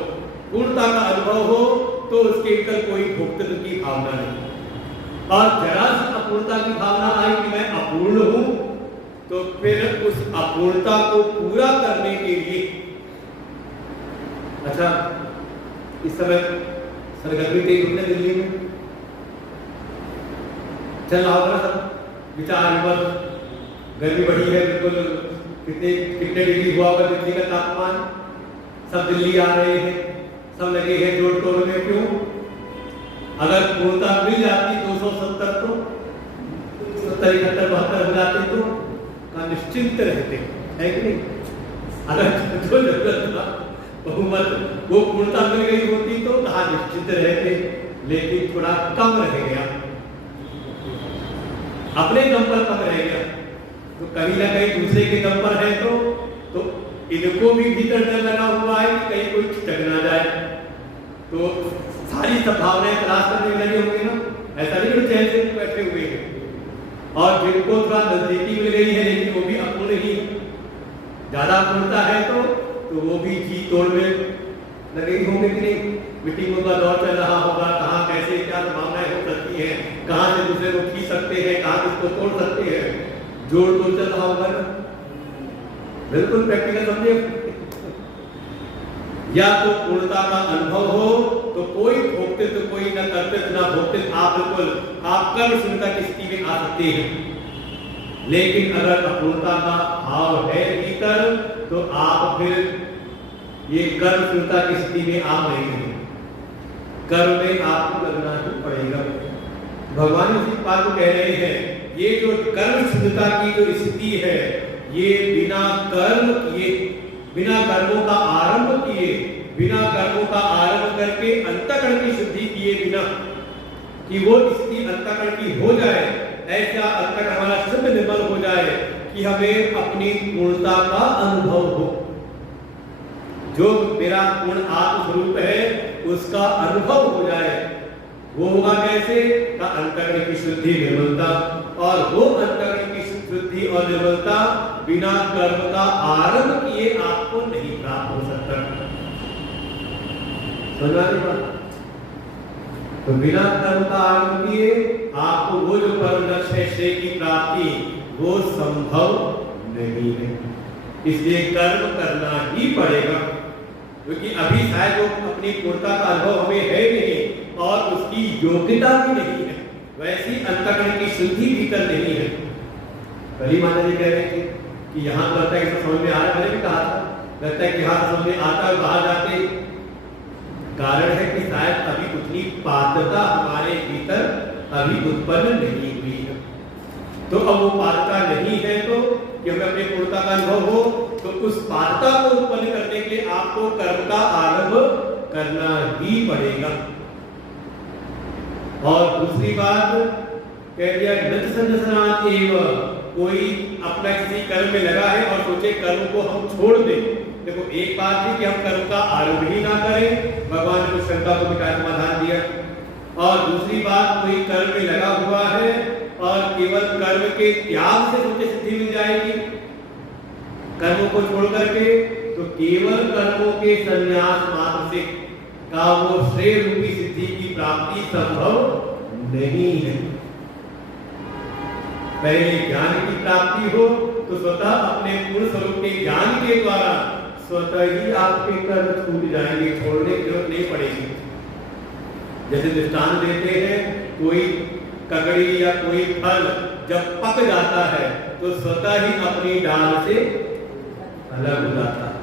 पूर्णता का अनुभव हो, तो उसके भीतर कोई भोक्तृत्व की भावना नहीं। और जरा सी अपूर्णता की भावना आई कि मैं अपूर्ण हूं, तो फिर उस अपूर्णता को पूरा करने के लिए, अच्छा इस समय सरगर्मी तेज होते दिल्ली में चल रहा होगा सब विचार विमर्श, गर्मी बढ़ी है, बिल्कुल कितने डिग्री हुआ होगा दिल्ली का तापमान, सब दिल्ली आ रहे हैं, सब लगे हैं जोड़ तोड़ में। क्यों? अगर पूर्णता मिल जाती 270 तो 70 71 72 हो जाते तो का निश्चिंत रहते है कि नहीं। अगर जो जरूरत था बहुमत वो पूर्णता मिल गई होती तो कहा निश्चिंत रहते, लेकिन थोड़ा कम रह गया, अपने दम पर कम रह गया, तो कहीं ना कहीं दूसरे के दम पर है तो इनको भी भीतर डर लगा हुआ है कि कहीं कोई छिटक ना जाए, तो सारी संभावनाएं तलाश करने में लगे होंगे ना। ऐसा नहीं कि चैन से बैठे हुए हैं, और जिनको थोड़ा नजदीकी मिल गई है लेकिन वो भी अपूर्ण ही, ज्यादा पूर्णता है तो वो भी जी तोड़ में लगे होंगे कि नहीं। मीटिंगों का दौर चल रहा होगा, कहाँ कैसे क्या संभावनाएं हो सकती हैं, कहाँ से दूसरे को खींच सकते हैं, कहाँ किसको तोड़ सकते हैं, जोड़ तोड़ चल रहा होगा ना। बिल्कुल प्रैक्टिकल समझे। या तो पूर्णता का अनुभव हो तो कोई भोक्तृत्व, कोई न कर्तृत्व न भोक्तृत्व, आप बिल्कुल आप कर्म शून्यता की स्थिति में आ सकते हैं। लेकिन अगर अपूर्णता का भाव है भीतर तो आप फिर ये कर्म शून्यता की स्थिति में आप नहीं हैं, कर्म में आपको लगना ही पड़ेगा। भगवान इसी बात को कह रहे हैं, ये जो कर्म शून्यता की जो स्थिति है, ये बिना कर्म किए, बिना कर्मों का आरंभ किए, बिना कर्मों का आरंभ करके अंतःकरण की शुद्धि किए बिना, कि वो स्थिति अंतःकरण की हो जाए, ऐसा अंतःकरण हमारा शुद्ध निर्मल हो जाए कि हमें अपनी पूर्णता का अनुभव हो। जो मेरा पूर्ण आत्म स्वरूप है उसका अनुभव हो जाए। वो होगा कैसे? का अंतःकरण की शुद्धि निर्मलता, और वो अंतःकरण की शुद्धि और निर्मलता बिना कर्म का आरंभ किए आपको नहीं प्राप्त हो सकता। समझा नहीं बात? तो बिना कर्म का आरंभ किए आपको वो जो परम लक्ष्य है श्रेय की प्राप्ति वो संभव नहीं है। इसलिए कर्म करना ही पड़ेगा, क्योंकि अभी शायद वो अपनी पूर्णता का अनुभव हमें है नहीं और उसकी योग्यता भी नहीं है, वैसी अंतःकरण की शुद्धि भीतर नहीं है। कली माता जी कह रहे थे कि यहाँ तो लगता है कि समझ में आ रहा है, मैंने भी कहा था लगता है कि यहाँ समझ में आता है बाहर जाते। कारण है कि शायद अभी उतनी पात्रता हमारे भीतर अभी उत्पन्न नहीं हुई है। तो अब वो पात्रता नहीं है तो कि हमें अपनी पूर्णता का अनुभव हो, तो उस पात्रता को उत्पन्न करने के लिए आपको कर्म का आरंभ करना ही पड़ेगा। और दूसरी बात कह दिया नच संदसनात् एव, कोई अपना किसी कर्म में लगा है और सोचे कर्म को हम छोड़ दें। देखो एक बात है कि हम कर्म का आरंभ ही ना करें, भगवान ने उस शंका को मिटा समाधान दिया। और दूसरी बात कोई कर्म में लगा हुआ है और केवल कर्म के त्याग से मुझे सिद्धि मिल जाएगी, कर्मों को छोड़ करके, तो केवल कर्मों के संन्यास मात्र से का वो श्रेय रूपी सिद्धि की प्राप्ति संभव नहीं है। पहले ज्ञान की प्राप्ति हो तो स्वतः अपने पूर्ण स्वरूप के ज्ञान के द्वारा स्वतः ही आपके कर्म छूट जाएंगे, छोड़ने की जरूरत नहीं पड़ेगी। जैसे दृष्टांत देते हैं, कोई ककड़ी या कोई फल जब पक जाता है तो स्वतः ही अपनी डाल से अलग हो जाता है।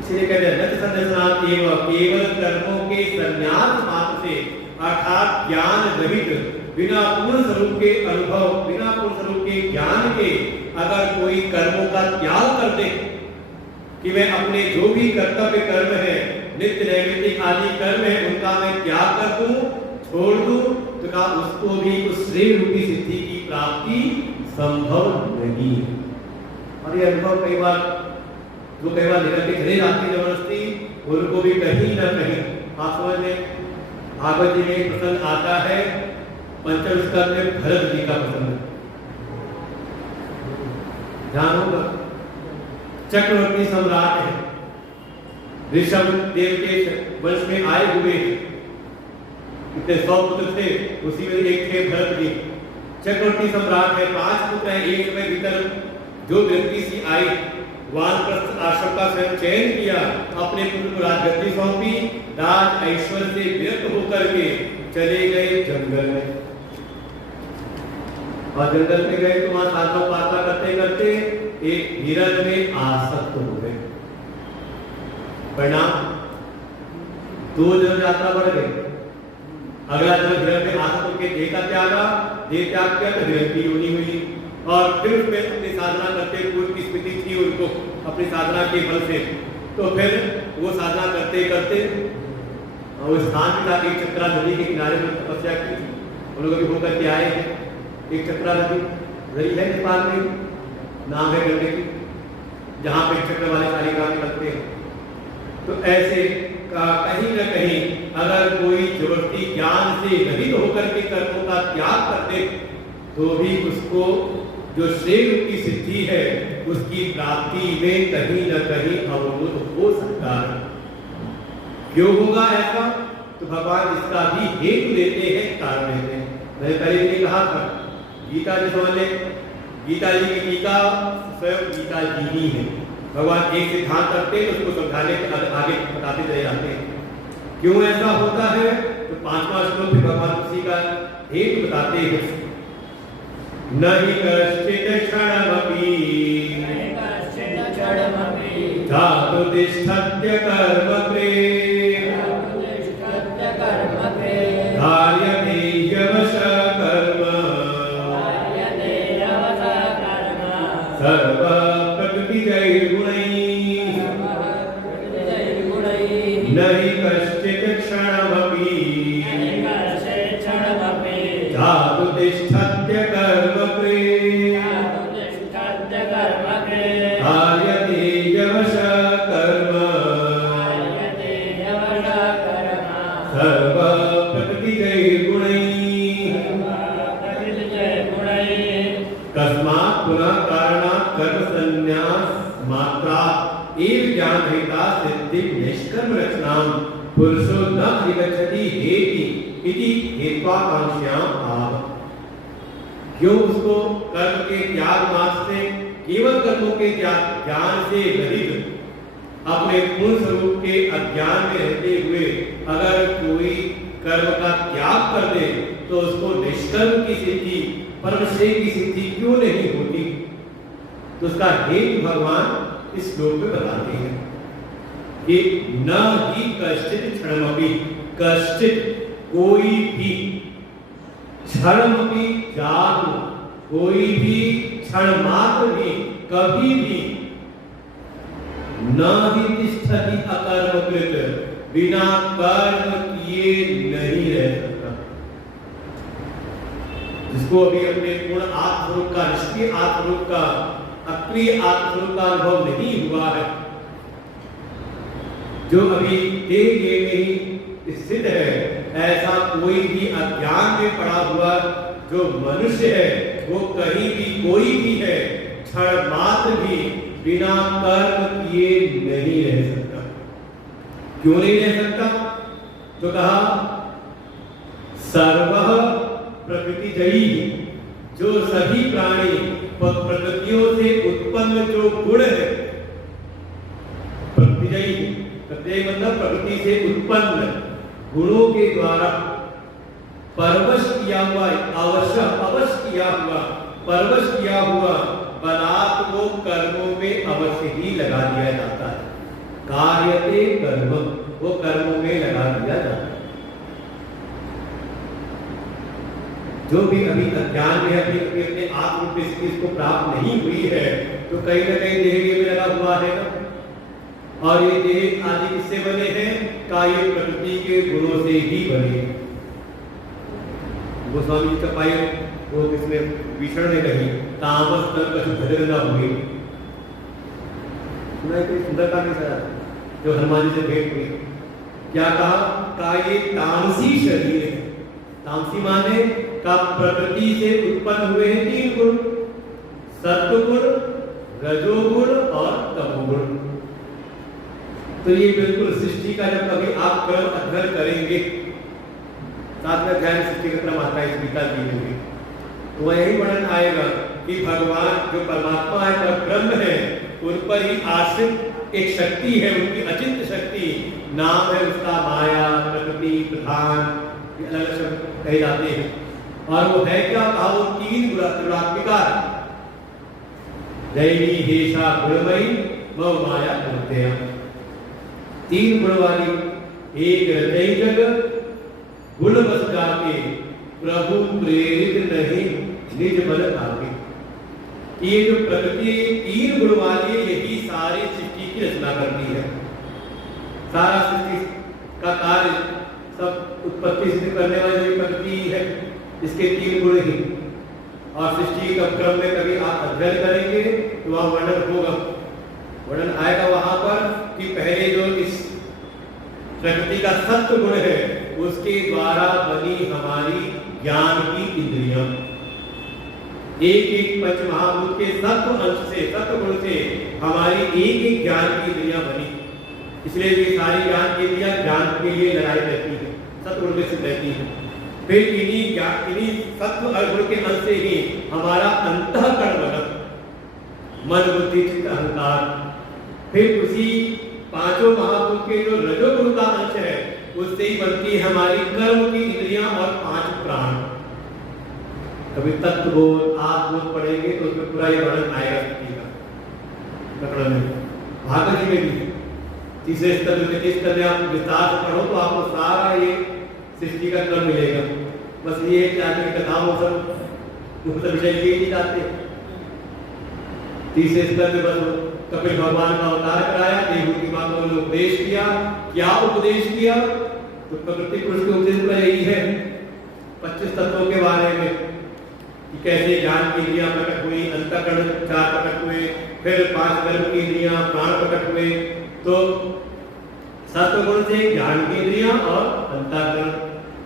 इसलिए कहते हैं नच संन्यासात् एव, केवल कर्मों के संन्यास मात्र से अर्थात ज्ञान रहित, बिना पूर्ण स्वरूप के अनुभव, बिना पूर्ण स्वरूप के ज्ञान के अगर कोई कर्मों का त्याग कर दे कि मैं अपने जो भी कर्तव्य कर्म है, नित्य नैमित्तिक आदि कर्म है, उनका मैं त्याग कर दूं, छोड़ दूं, तो कहा उसको भी उस श्रेय रूपी सिद्धि की प्राप्ति संभव नहीं है। और ये अनुभव कई बार जो कई बार लेकर के चले जाते हैं जबरदस्ती, उनको भी कहीं ना कहीं आप समझ लें। भागवत जी में एक प्रसंग आता है, पंचम स्कंद में भरत जी का प्रसंग, ध्यान होगा। चक्रवर्ती सम्राट है, ऋषभ देव के वंश में आए हुए कितने 100 पुत्र थे, उसी में एक थे भरत जी। चक्रवर्ती सम्राट है, 5 पुत्र हैं। एक समय भीतर जो व्यक्ति सी आई, वानप्रस्थ आश्रम का स्वयं चयन किया, अपने पुत्र को राजगद्दी सौंपी, राज ऐश्वर्य से विरक्त होकर के चले गए जंगल में। और जंगल में गए तो वहां साधना पाठना करते करते एक हिरण में आसक्त हो गए। परिणाम 2 जन्म यात्रा बढ़ गई। अगला जन्म हिरण में आसक्त होकर देह का त्यागा, देह त्याग किया तो हिरण की योनि हुई। और फिर उसमें अपनी साधना करते, पूर्व की स्मृति थी उनको अपनी साधना के बल से, तो फिर वो साधना करते करते और स्थान पे जाके चक्रा नदी के किनारे में तपस्या की। उन लोग भी होकर के आए हैं। एक चक्रा नदी है नेपाल में, नाम है गंगे की, जहाँ पे चक्र वाले शालिग्राम निकलते हैं। तो ऐसे कहीं न कहीं अगर कोई जबरदस्ती ज्ञान से रहित होकर के कर्मों का त्याग करते, तो भी उसको जो श्रेय रूपी सिद्धि है उसकी प्राप्ति में कहीं न कहीं अवरोध हो सकता है। क्यों होगा ऐसा? तो भगवान इसका भी हेतु देते हैं, कारण देते हैं। मैंने पहले भी कहा था, गीता जी समझ ले, गीता जी की टीका स्वयं गीता जी ही है। भगवान एक सिद्धांत करते हैं, उसको समझाने के आगे बताते चले जाते हैं। क्यों ऐसा होता है? तो 5वां श्लोक में भगवान उसी का हेतु बताते हैं। नहि कश्चित् क्षणमपि धातु तिष्ठत्य कर्मकृ धार्यते ह्यवशः कर्म सर्व प्रकृतिजैर्गुणैः नहि कश्चित् क्षणमपि धातु तिष्ठत्य कर्मकृ धार्यते ह्यवशः कर्म सर्व प्रकृतिजैर्गुणैः तस्मात् पुनः कारणात् कर्म संन्यास मात्रा एव ज्ञानरहिता सिद्धि निष्कर्म रचनां पुरुषो न अधिगच्छति हेति इति हेत्वाकांक्षायाम् आह। क्यों उसको कर्म के त्याग मार्ग से, केवल कर्मों के ज्ञान से रहित अपने पूर्ण स्वरूप के अज्ञान में रहते हुए अगर कोई कर्म का त्याग कर दे तो उसको निष्कर्म की सिद्धि, परमश्रेय की सिद्धि क्यों नहीं होती? तो उसका हेतु भगवान इस श्लोक में बताते हैं कि न ही कश्चित क्षणमपि, कश्चित कोई भी, क्षणमपि जातु कोई भी, क्षण मात्र भी, कभी भी, न ही तिष्ठति अकर्मकृत, बिना कर्म किए नहीं रह सकता। जिसको अभी अपने पूर्ण आत्मस्वरूप का, निष्क्रिय आत्मस्वरूप का, अक्रिय आत्मस्वरूप का अनुभव नहीं हुआ है, जो अभी देह में ही स्थित है, ऐसा कोई भी अज्ञान में पड़ा हुआ जो मनुष्य है, वो कहीं भी, कोई भी है, क्षण मात्र भी बिना कर्म किए नहीं रह सकता। क्यों नहीं रह सकता? तो कहा सर्वः प्रकृतिजयी, जो सभी प्राणी प्रकृतियों से उत्पन्न जो गुण है, प्रकृतिजयी, प्रत्यय मतलब प्रकृति से उत्पन्न गुणों के द्वारा परवश किया हुआ, अवश्य किया हुआ, परवश किया हुआ बलात् को कर्मों में अवश्य ही लगा दिया जाता है। कार्यते कर्म, वो कर्मों में लगा दिया जाता है। जो भी अभी अज्ञान में अभी अपने आत्म रूप स्थिति को प्राप्त नहीं हुई है, तो कहीं ना कहीं देह में लगा हुआ है ना। और ये देह आदि किससे बने हैं? कार्य प्रकृति के गुणों से ही बने। गोस्वामी जी का पाई वो किसमें विषण ने कही, तामस तन कछु भजन न हुए। सुना है कोई सुंदरता नहीं सर, जो हनुमान जी से भेंट हुई, क्या कहा? का ये तामसी शरीर है। तामसी माने का प्रकृति से उत्पन्न हुए हैं तीन गुण, सत्वगुण, रजोगुण और तमोगुण। तो ये बिल्कुल सृष्टि का जब कभी आप क्रम अध्ययन करेंगे, साथ में ध्यान सृष्टि का क्रम आता है गीता जी में, तो वह यही वर्णन आएगा कि भगवान जो परमात्मा है, पर ब्रह्म है, उन पर ही आश्रित एक शक्ति है, उनकी अचिंत्य शक्ति, नाम है उसका माया, प्रकृति, प्रधान, ये अलग अलग शब्द कहे जाते हैं। और वो है क्या? कहा वो तीन गुणात्मिका, दैवी हेषा गुणमयी मम माया गुणतया, तीन गुण वाली, एक हृदय जग गुण बस जाके प्रभु प्रेरित नहीं निज बल आगे। ये जो प्रकृति तीन गुण वाली, यही सारी सृष्टि की रचना करती है। सारा सृष्टि का कार्य, सब उत्पत्ति सिद्ध करने वाली जो प्रकृति है, इसके तीन गुण ही। और सृष्टि का क्रम में कभी आप अध्ययन करेंगे तो वह वर्णन होगा, वर्णन आएगा वहां पर कि पहले जो इस प्रकृति का सत्व गुण है, उसके द्वारा बनी हमारी ज्ञान की इंद्रियां, एक एक पंच महाभूत के सत्व अंश से, सत्व गुण से हमारी एक एक ज्ञान की इंद्रियां बनी। इसलिए ये सारी ज्ञान की इंद्रियां ज्ञान के लिए लड़ाई रहती है, सत्व गुण में सिद्ध रहती है। फिर इन्हीं सत्व गुण के अंश से ही हमारा अंतःकरण बना, मन बुद्धि चित्त अहंकार। फिर उसी पांचों महाभूत के जो रजोगुण का अंश है, उससे ही बनती है हमारी कर्म की इंद्रियां और पांच प्राण। कभी तत्वबोध, आत्मबोध पढ़ेंगे तो उसमें पूरा ये वर्णन आएगा सृष्टि का प्रकरण में। भागवत जी में भी तीसरे स्तर में, तृतीय स्तर में आप विस्तार से पढ़ो तो आपको सारा ये सृष्टि का क्रम मिलेगा। बस ये है कि आदमी कथाओं सब विषय लिए नहीं जाते। तीसरे स्तर में बस कपिल भगवान का अवतार कराया, देवू की बात को उपदेश किया। क्या उपदेश किया? तो प्रकृति पुरुष के उपदेश का यही है, 25 तत्वों के बारे में कि कैसे ज्ञान की इंद्रियां प्रकट हुई, अंतःकरण 4 प्रकट हुए, फिर 5 कर्म की इंद्रियां, प्राण प्रकट हुए। तो सत्वगुण से ज्ञान की इंद्रियां और अंतःकरण,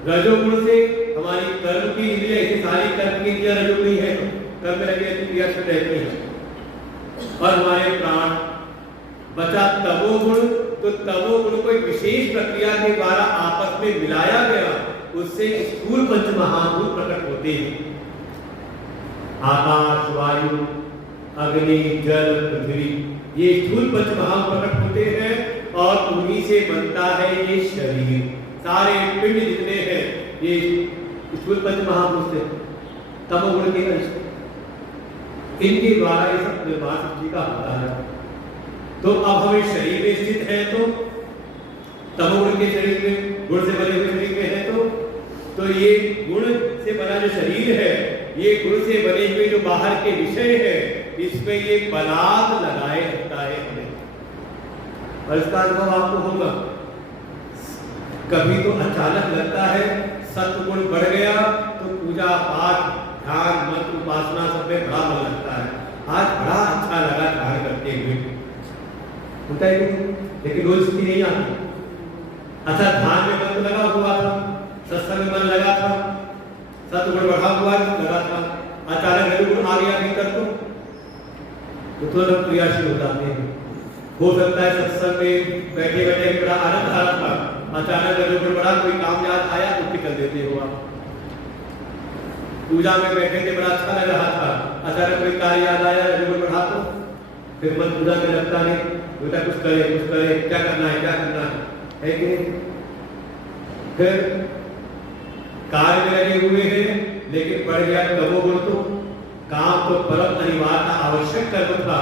रजोगुण से हमारी कर्म की इंद्रियां, ऐसी सारी कर्म की इंद्रियां रजोगुणी है, कर्म में लगे क्रियाशील रहती है। और हमारे प्राण बचा तमोगुण, तो तमोगुण को एक विशेष प्रक्रिया के द्वारा आपस में मिलाया गया, उससे स्थूल पंच महाभूत प्रकट होते हैं। आकाश, वायु, अग्नि, जल, पृथ्वी, ये स्थूल पंच महाभूत प्रकट होते हैं और उन्हीं से बनता है ये शरीर। सारे पिंड जितने हैं ये स्थूल पंच महाभूत से, तमोगुण के अंश, इनके द्वारा ये सब निर्माण सृष्टि का होता है। तो अब हमें शरीर में स्थित है तो तमोगुण के शरीर में, गुण से बने हुए शरीर में है तो ये गुण से बना जो शरीर है, ये गुण से बने हुए जो बाहर के विषय है, इसमें ये बलात् लगाए रखता है हमें। और इसका अनुभव आपको होगा, कभी तो अचानक लगता है सत्वगुण बढ़ गया तो पूजा पाठ, ध्यान, मंत्र, उपासना सब में बड़ा मन लगता है। आज बड़ा अच्छा लगा ध्यान करते हुए, होता है लेकिन रोज स्थिति नहीं आती। अच्छा, ध्यान में मन लगा हुआ था, सत्संग में मन लगा था, सत्वगुण बढ़ा हुआ लगा था, अचानक रजोगुण आ गया भीतर तो तुरंत क्रियाशील हो जाते हैं। हो सकता है सत्संग में बैठे बैठे बड़ा आनंद आ रहा था, अचानक रजोगुण बढ़ा, कोई काम याद आया तो निकल देते हो आप। पूजा में बैठे थे, बड़ा अच्छा लग रहा था, अचानक कोई कार्य याद आया, रजोगुण बढ़ा तो फिर मन पूजा में लगता नहीं, बेटा कुछ करे, क्या करना है कि नहीं? फिर कार्य में लगे हुए हैं लेकिन बढ़ गया तमोगुण, तो काम तो परम अनिवार्य आवश्यक कर्म था,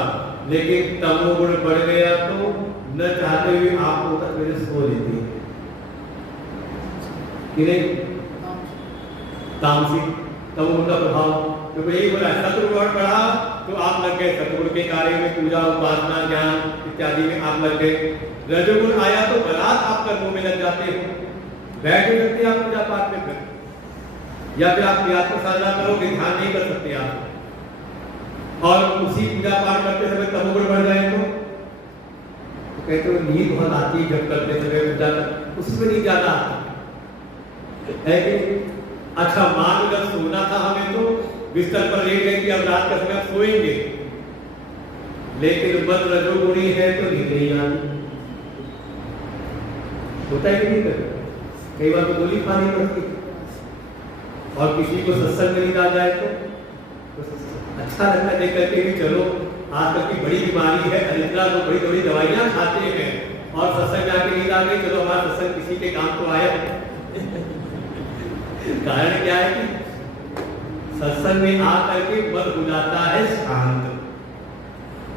लेकिन तमोगुण बढ़ गया तो न चाहते हुए आप तक मेरे सो लेते हैं कि नहीं? तामसिक तमोगुण का प्रभाव, तो यही बोला सत्वगुण बढ़ा तो आप लग गए सत्वगुण के कार्य में, पूजा, उपासना, ज्ञान इत्यादि में आप लग गए। रजोगुण आया तो बलात् आप कर्मों में लग जाते हो, बैठ नहीं सकते आप पूजा पाठ में, फिर या फिर आप आत्म साधना करोगे, ध्यान नहीं कर सकते आप, और उसी पूजा पाठ करते समय तमोगुण बढ़ जाए तो कहते हो नींद बहुत आती है जब करते समय पूजा, उसमें नहीं ज्यादा है कि अच्छा मान लो जब सोना था हमें तो बिस्तर पर लेट गए कि अब रात का समय सोएंगे, लेकिन मन रजोगुणी है तो नींद नहीं आती। होता है कि नहीं? कई बार तो गोली खानी पड़ती, और किसी को सत्संग में नींद आ जाए तो अच्छा लगता है देख करके भी चलो आजकल की बड़ी बीमारी है, अनिद्रा, लोग बड़ी बड़ी दवाइयां खाते हैं और सत्संग में आके नींद आ गई, चलो हमारा सत्संग किसी के काम तो आया। कारण क्या है कि सत्संग में आकर के मन हो जाता है शांत,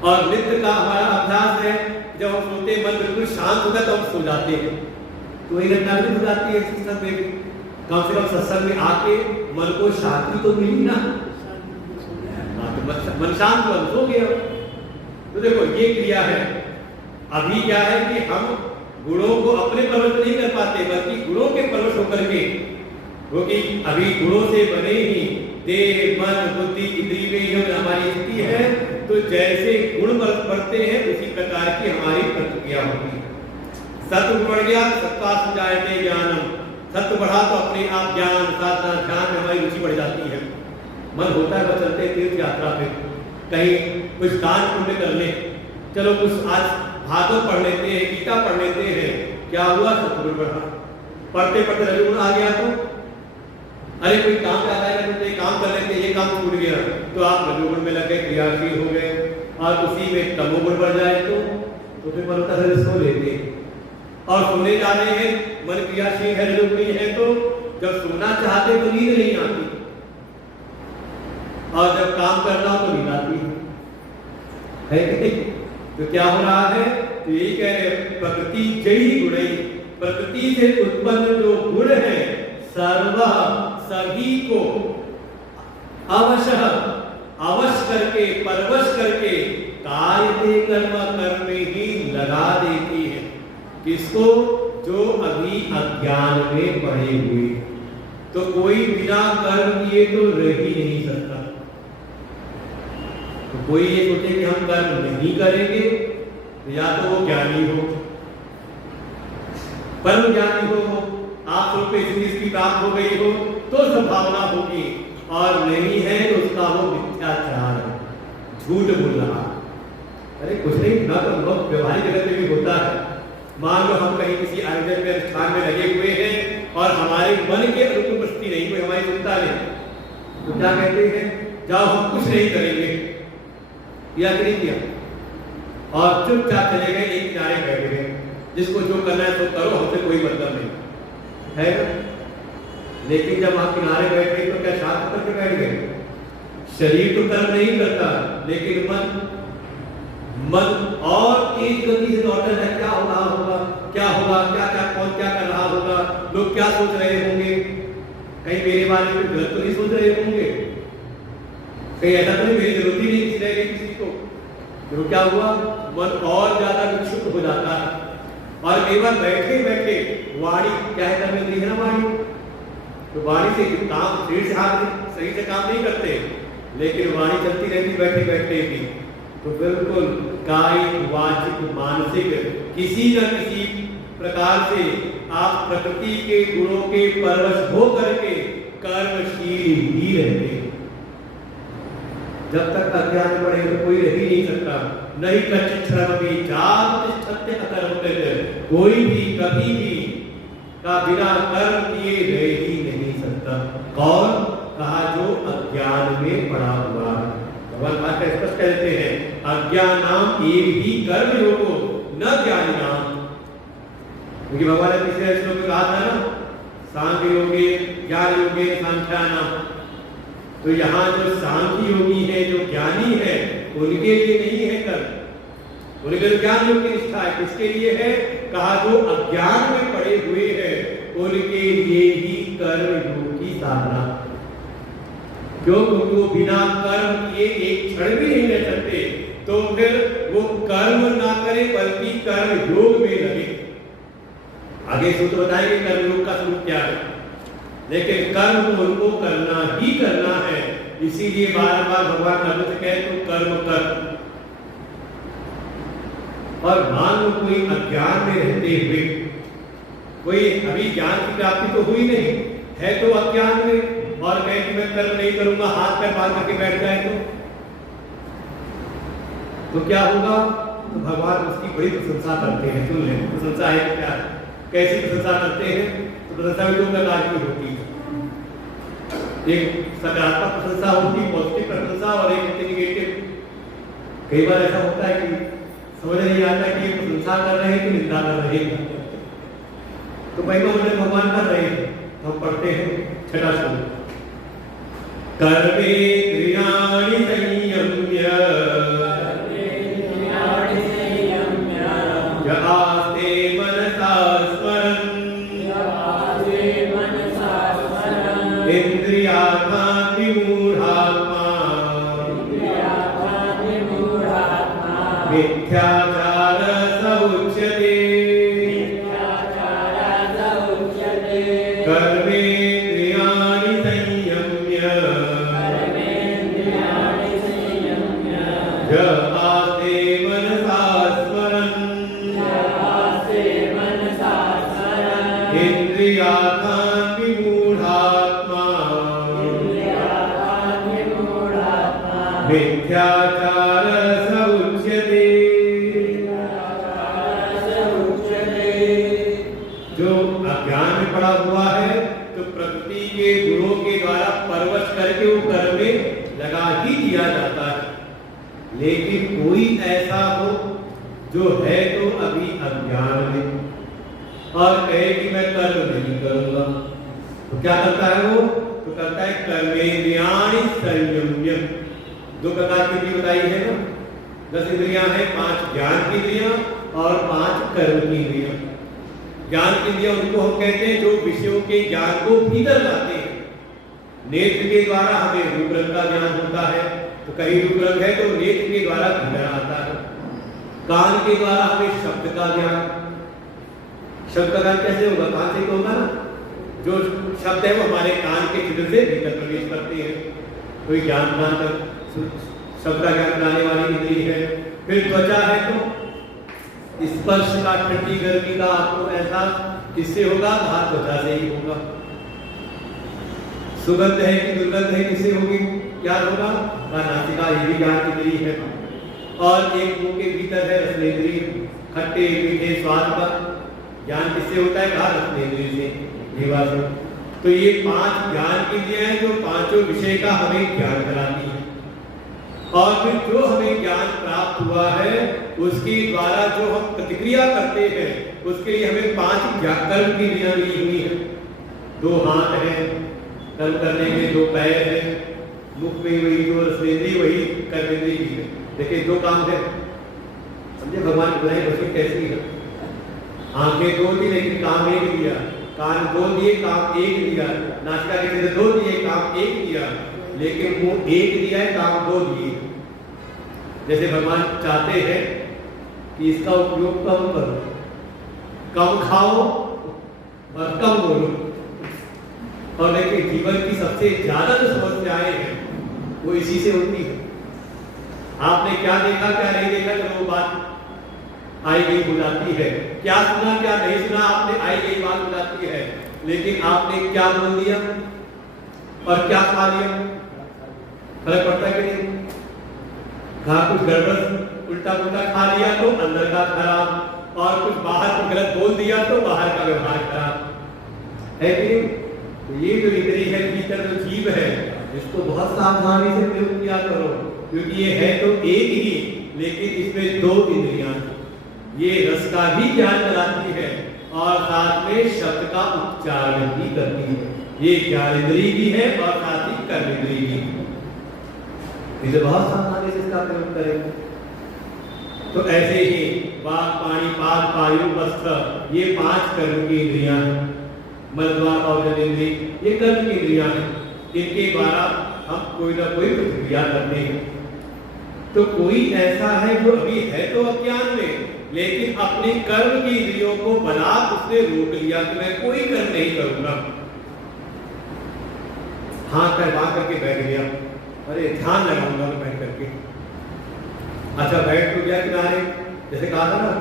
और नित्य का हमारा अभ्यास है जब हम सोते मन बिल्कुल शांत होता तो हम सो जाते हैं, तो वही घटना भी हो जाती है सत्संग में भी। कम से कम सत्संग में आके मन को शांति तो मिली ना, तो मन शांत हुआ तो सो गया। तो देखो ये क्रिया है। अभी क्या है कि हम गुणों को अपने प्रवृत्त नहीं कर पाते, बल्कि गुणों के प्रवृत्त होकर के, क्योंकि अभी गुणों से बने ही देह, मन, बुद्धि, इंद्रिय में ही हमारी स्थिति है, तो जैसे गुण बढ़ते हैं उसी प्रकार की हमारी प्रतिक्रिया होती है। सत्व बढ़ गया सत्ता जायते ज्ञानम, सत्व बढ़ा तो अपने आप ज्ञान, साधना, ध्यान में हमारी रुचि बढ़ जाती है। मन होता है बस चलते तीर्थ यात्रा पे, कहीं कुछ दान पुण्य कर ले, चलो कुछ आज भागवत पढ़ लेते हैं, गीता पढ़ लेते हैं, क्या हुआ? सत्व बढ़ा। पढ़ते पढ़ते रजोगुण आ गया तो अरे कोई काम याद आएगा तो ये काम कर लेते, ये काम छूट गया तो आप रजोगुण में लग गए, क्रियाशील हो गए, और उसी में तमोगुण बढ़ जाए तो फिर मन होता है सो लेते हैं, और सोने जा रहे हैं, मन क्रियाशील है, रजोगुणी है, तो जब सोना चाहते तो नींद नहीं आती, और जब काम करना हो तो नींद आती है कि नहीं? तो क्या हो रहा है? तो यही कह रहे हैं प्रकृति जयी गुणई, प्रकृति से उत्पन्न जो गुण है सर्व सभी को अवश्य करके, परवश करके कार्य कर्म में ही लगा देती है। किसको? जो अभी अज्ञान में पड़े हुए, तो कोई बिना कर्म किए तो रह ही नहीं सकता। तो कोई ये सोचे कि हम कर्म नहीं करेंगे, या तो वो ज्ञानी हो, परम ज्ञानी हो, आप पे जिंदगी प्राप्त हो गई हो तो संभावना होगी, और नहीं है तो उसका वो मिथ्याचार है, झूठ बोल रहा। अरे कुछ नहीं, ना तो बहुत व्यवहारिक जगत में भी होता है। मान लो हम कहीं किसी आयोजन में, अनुष्ठान में लगे हुए हैं और हमारे मन के अनुकूल परिस्थिति नहीं, कोई हमारी चिंता नहीं, तो क्या कहते हैं जाओ हम कुछ नहीं करेंगे, या नहीं किया, और चुपचाप चले गए, एक किनारे बैठ गए, जिसको जो करना है तो करो, हमसे कोई मतलब नहीं है ना। लेकिन जब आप किनारे बैठ गए तो क्या शांत करके बैठ गए? शरीर तो कर्म नहीं करता, लेकिन मन और तेज गति से दौड़ता है, क्या हो रहा होगा, क्या होगा, क्या क्या कौन क्या कर रहा होगा, लोग क्या सोच रहे होंगे, कहीं मेरे बारे में गलत तो नहीं सोच रहे होंगे, कहीं ऐसा तो नहीं मेरी जरूरत ही नहीं रह गई किसी को। तो क्या हुआ, मन और ज्यादा विक्षुब्ध हो जाता है। और कई बार बैठे बैठे वाणी क्या है करने दी है ना, वाणी तो वाणी से काम शरीर से हाथ सही से काम नहीं करते, लेकिन वाणी चलती रहती बैठे बैठे भी। तो बिल्कुल कायिक वाचिक मानसिक किसी न किसी प्रकार से आप प्रकृति के गुणों के परवश हो करके कर्मशील ही रहते हैं। जब तक अज्ञान में पड़े तो कोई रह ही नहीं सकता। नहीं कच्चित श्रम भी जात सत्य अकर्म करते, कोई भी कभी भी का बिना कर्म किए रह ही नहीं सकता। कौन? कहा जो अज्ञान में पड़ा हुआ है। भगवान भाषा स्पष्ट कहते हैं, अज्ञानाम एक ही कर्म योगो न ज्ञानिनाम। क्योंकि भगवान ने पिछले श्लोक में कहा था ना, सांख्य योगे ज्ञान योगे सांख्यानाम। तो यहाँ जो सांख्य योगी है, जो ज्ञानी है, उनके लिए नहीं है कर्म, उनके ज्ञान योग की निष्ठा है। किसके लिए है? कहा जो अज्ञान में पड़े हुए हैं उनके लिए ही कर्म योग की साधना। क्यों? क्योंकि वो बिना कर्म किए एक क्षण भी नहीं रह सकते, तो फिर वो कर्म ना करे बल्कि कर्म योग में लगे। आगे सूत्र बताएंगे कर्म योग का स्वरूप क्या है, लेकिन कर्म को उनको करना ही करना है। इसीलिए बार बार भगवान अर्जुन से कहे तो कर्म कर। और मान लो कोई अज्ञान में रहते हुए, कोई अभी ज्ञान की प्राप्ति तो हुई नहीं है, तो अज्ञान में और कहे कि मैं कर्म नहीं करूंगा, हाथ पैर बांध करके बैठ जाए तो क्या होगा? तो भगवान उसकी बड़ी प्रशंसा करते हैं। सुन लें, प्रशंसा है क्या, कैसी प्रशंसा करते हैं? तो प्रशंसा में दो प्रकार की होती है, एक सकारात्मक प्रशंसा होती है, पॉजिटिव प्रशंसा, और एक होती है नेगेटिव। कई बार ऐसा होता है कि समझ नहीं आता कि ये प्रशंसा कर रहे हैं कि निंदा कर रहे हैं। तो महिमा उन्हें भगवान कर रहे हैं, हम पढ़ते हैं छठा श्लोक, कर्मेन्द्रियाणि संयम्य आस्ते मनसा स्मरन् इंद्रियार्थान् विमूढात्मा मिथ्याचार स उच्यते। कर्मेन्द्रियाणि संयम्य आस्ते मनसा स्मरन् इंद्रियार्थान् विमूढात्मा मिथ्याचार स उच्यते। जो अज्ञान में पड़ा हुआ है तो प्रकृति के गुणों के द्वारा परवश करके वो कर्म में लगा ही दिया जाता है। लेकिन कोई ऐसा हो जो है तो अभी अज्ञान में और कहे कि मैं कर्म नहीं करूंगा, तो क्या करता है वो? तो करता है कर्मेन्द्रियाणि संयम्य। दो प्रकार की इंद्रियां बताई है ना, 10 इंद्रियां हैं, 5 ज्ञान की इंद्रियां और 5 कर्म की इंद्रियां। ज्ञान की इंद्रियां उनको हम कहते हैं जो विषयों के ज्ञान को भीतर लाते हैं। नेत्र के द्वारा हमें रूप रंग का ज्ञान होता है, तो कहीं रूप रंग है तो नेत्र के द्वारा भीतर आता है। कान के द्वारा हमें शब्द का ज्ञान, शब्द का ज्ञान कैसे होगा? कान से तो होगा ना, जो शब्द है वो हमारे कान के छिद्र से भीतर प्रवेश करते हैं, कोई ज्ञान प्रदान कर शब्द का ज्ञान कराने वाली इंद्रिय है। फिर त्वचा है तो स्पर्श का, ठंडी गर्मी का आपको एहसास किससे होगा? हाथ त्वचा से ही होगा। सुगंध है कि दुर्गंध है किससे होगी? क्या होगा? नासिका, ये भी ज्ञान इंद्रिय है। और एक मुंह के भीतर है रसनेंद्रिय, खट्टे मीठे स्वाद का ज्ञान किससे होता है? कहा रसनेंद्रिय से, जीवा से। तो ये 5 ज्ञान की इंद्रियां हैं जो पांचों विषय का हमें ज्ञान कराती है। और फिर जो हमें ज्ञान प्राप्त हुआ है उसके द्वारा जो हम प्रतिक्रिया करते हैं उसके लिए हमें 5 कर्म की क्रिया मिली हुई है। 2 हाथ हैं कर्म करने के, 2 पैर हैं, मुख में वही जो रसनेंद्रिय वही कर्मेंद्रिय भी है। देखिए 2 काम है, समझे भगवान की बनाई वस्तु कैसी है। आंखें 2 थी लेकिन काम 1 दिया, कान 2 दिए काम 1 दिया, नासिका के छिद्र 2 दिए काम 1 दिया, लेकिन वो 1 दिया है काम 2 दिए। जैसे भगवान चाहते हैं कि इसका उपयोग कम करो, कम खाओ और कम बोलो। और देखिए जीवन की सबसे ज्यादा जो समस्याएं हैं वो इसी से होती है। आपने क्या देखा क्या नहीं देखा, जब वो बात आई गई हो जाती है, क्या सुना क्या नहीं सुना आपने आई गई बात हो जाती है, लेकिन आपने क्या बोल दिया और क्या खा लिया, फर्क पड़ता है कि नहीं। कहा कुछ गड़बड़ उल्टा पुल्टा खा लिया तो अंदर का खराब, और कुछ बाहर को गलत बोल दिया तो बाहर का व्यवहार खराब है कि नहीं। तो ये जो इंद्रिय है, भीतर जो जीव है, इसको बहुत सावधानी से प्रयोग किया करो, क्योंकि ये है तो एक ही, लेकिन इसमें 2 इंद्रियां हैं। ये रस का भी ज्ञान कराती है और साथ में शब्द का उच्चारण भी करती है। ये ज्ञानेंद्रिय भी है और साथ ही कर्मेंद्रिय भी है। इसे बहुत सावधानी से इसका प्रयोग करें। तो ऐसे ही वाक, पानी, पाद, वायु, वस्त्र, ये 5 कर्म की इंद्रियां हैं। मलद्वार और जननेंद्रिय ये कर्म की इंद्रियां हैं, इनके द्वारा हम कोई ना कोई प्रतिक्रिया करते हैं। तो कोई ऐसा है जो अभी है तो अज्ञान में, लेकिन अपने कर्म की इंद्रियों को बना उसने रोक लिया कि मैं कोई कर्म नहीं करूंगा। हाथ पैर बांध करके बैठ गया, अरे ध्यान लगाऊंगा मैं बैठ करके। अच्छा बैठ तो गया किनारे, जैसे कहा था ना,